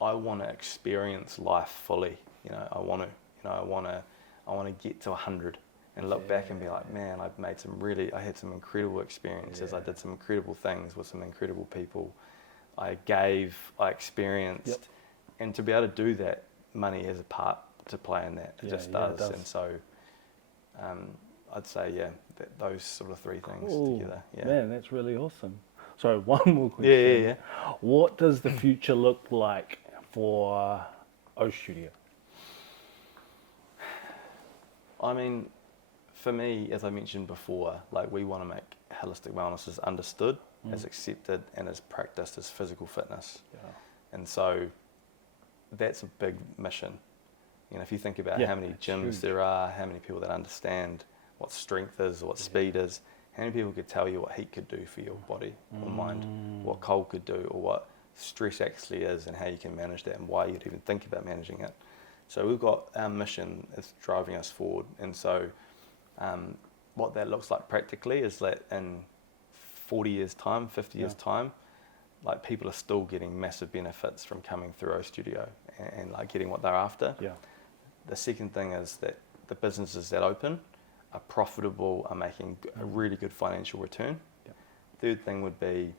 I want to experience life fully. You know, I want to get to 100 and look back and be like, man, I had some incredible experiences. I did some incredible things with some incredible people. I experienced, and to be able to do that, money has a part to play in that. It just does. And so I'd say, those sort of three things together. Yeah. Man, that's really awesome. So one more question. Yeah. What does the future look like for O Studio? I mean, for me, as I mentioned before, like we want to make holistic wellness as understood, as accepted, and as practiced as physical fitness. Yeah. And so that's a big mission. You know, if you think about how many gyms there are, how many people that understand what strength is, what speed is, how many people could tell you what heat could do for your body or mind, what cold could do, or what stress actually is, and how you can manage that, and why you'd even think about managing it. So we've got our mission is driving us forward, and so what that looks like practically is that in 40 years' time, 50 years' time, like people are still getting massive benefits from coming through O Studio and like getting what they're after. Yeah. The second thing is that the businesses that open are profitable, are making a really good financial return. Yeah. Third thing would be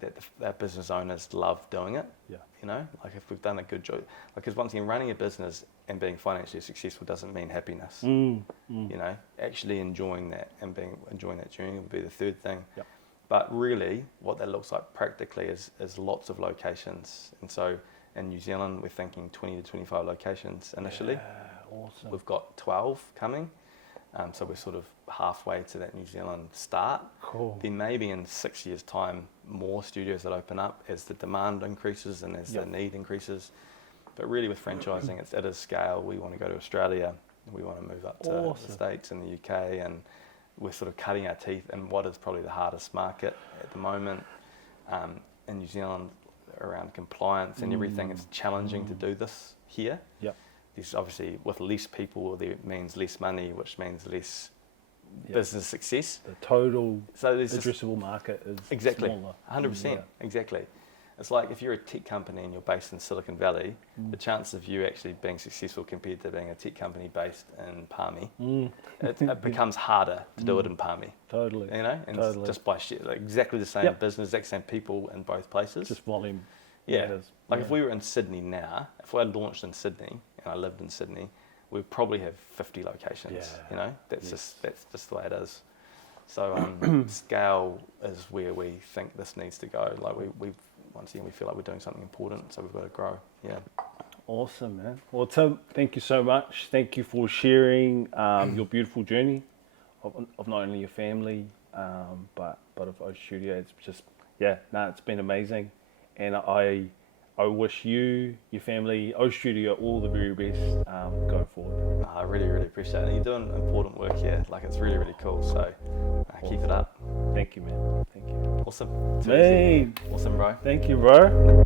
that our business owners love doing it. Yeah. You know, like if we've done a good job, because once again, running a business and being financially successful doesn't mean happiness. You know, actually enjoying that and enjoying that journey would be the third thing. Yeah. But really, what that looks like practically is lots of locations. And so in New Zealand, we're thinking 20 to 25 locations initially. Yeah, awesome. We've got 12 coming. So we're sort of halfway to that New Zealand start. Cool. Then maybe in 6 years' time, more studios that open up as the demand increases and as the need increases. But really with franchising, it's at a scale. We want to go to Australia. We want to move up to the States and the UK. And we're sort of cutting our teeth in what is probably the hardest market at the moment. In New Zealand, around compliance and everything, it's challenging to do this here. Yep. There's obviously, with less people, there means less money, which means less business success. The total addressable market is smaller. 100%, exactly. It's like if you're a tech company and you're based in Silicon Valley, the chance of you actually being successful compared to being a tech company based in Palmy, it becomes harder to do it in Palmy. Totally. You know, and it's just by exactly the same business, exact same people in both places. Just volume. Yeah. Like if we were in Sydney now, if I launched in Sydney and I lived in Sydney, we'd probably have 50 locations. Yeah. You know, that's just the way it is. So scale is where we think this needs to go. Like we once again, we feel like we're doing something important, so we've got to grow. Yeah. Awesome, man. Well, Tim, thank you so much. Thank you for sharing your beautiful journey of not only your family, but of O Studio. It's just, it's been amazing. And I wish you, your family, O Studio, all the very best going forward. I really, really appreciate it. You're doing important work here. Like, it's really, really cool. So keep it up. Thank you, man. Thank you. Awesome. Man. Awesome, bro. Thank you, bro.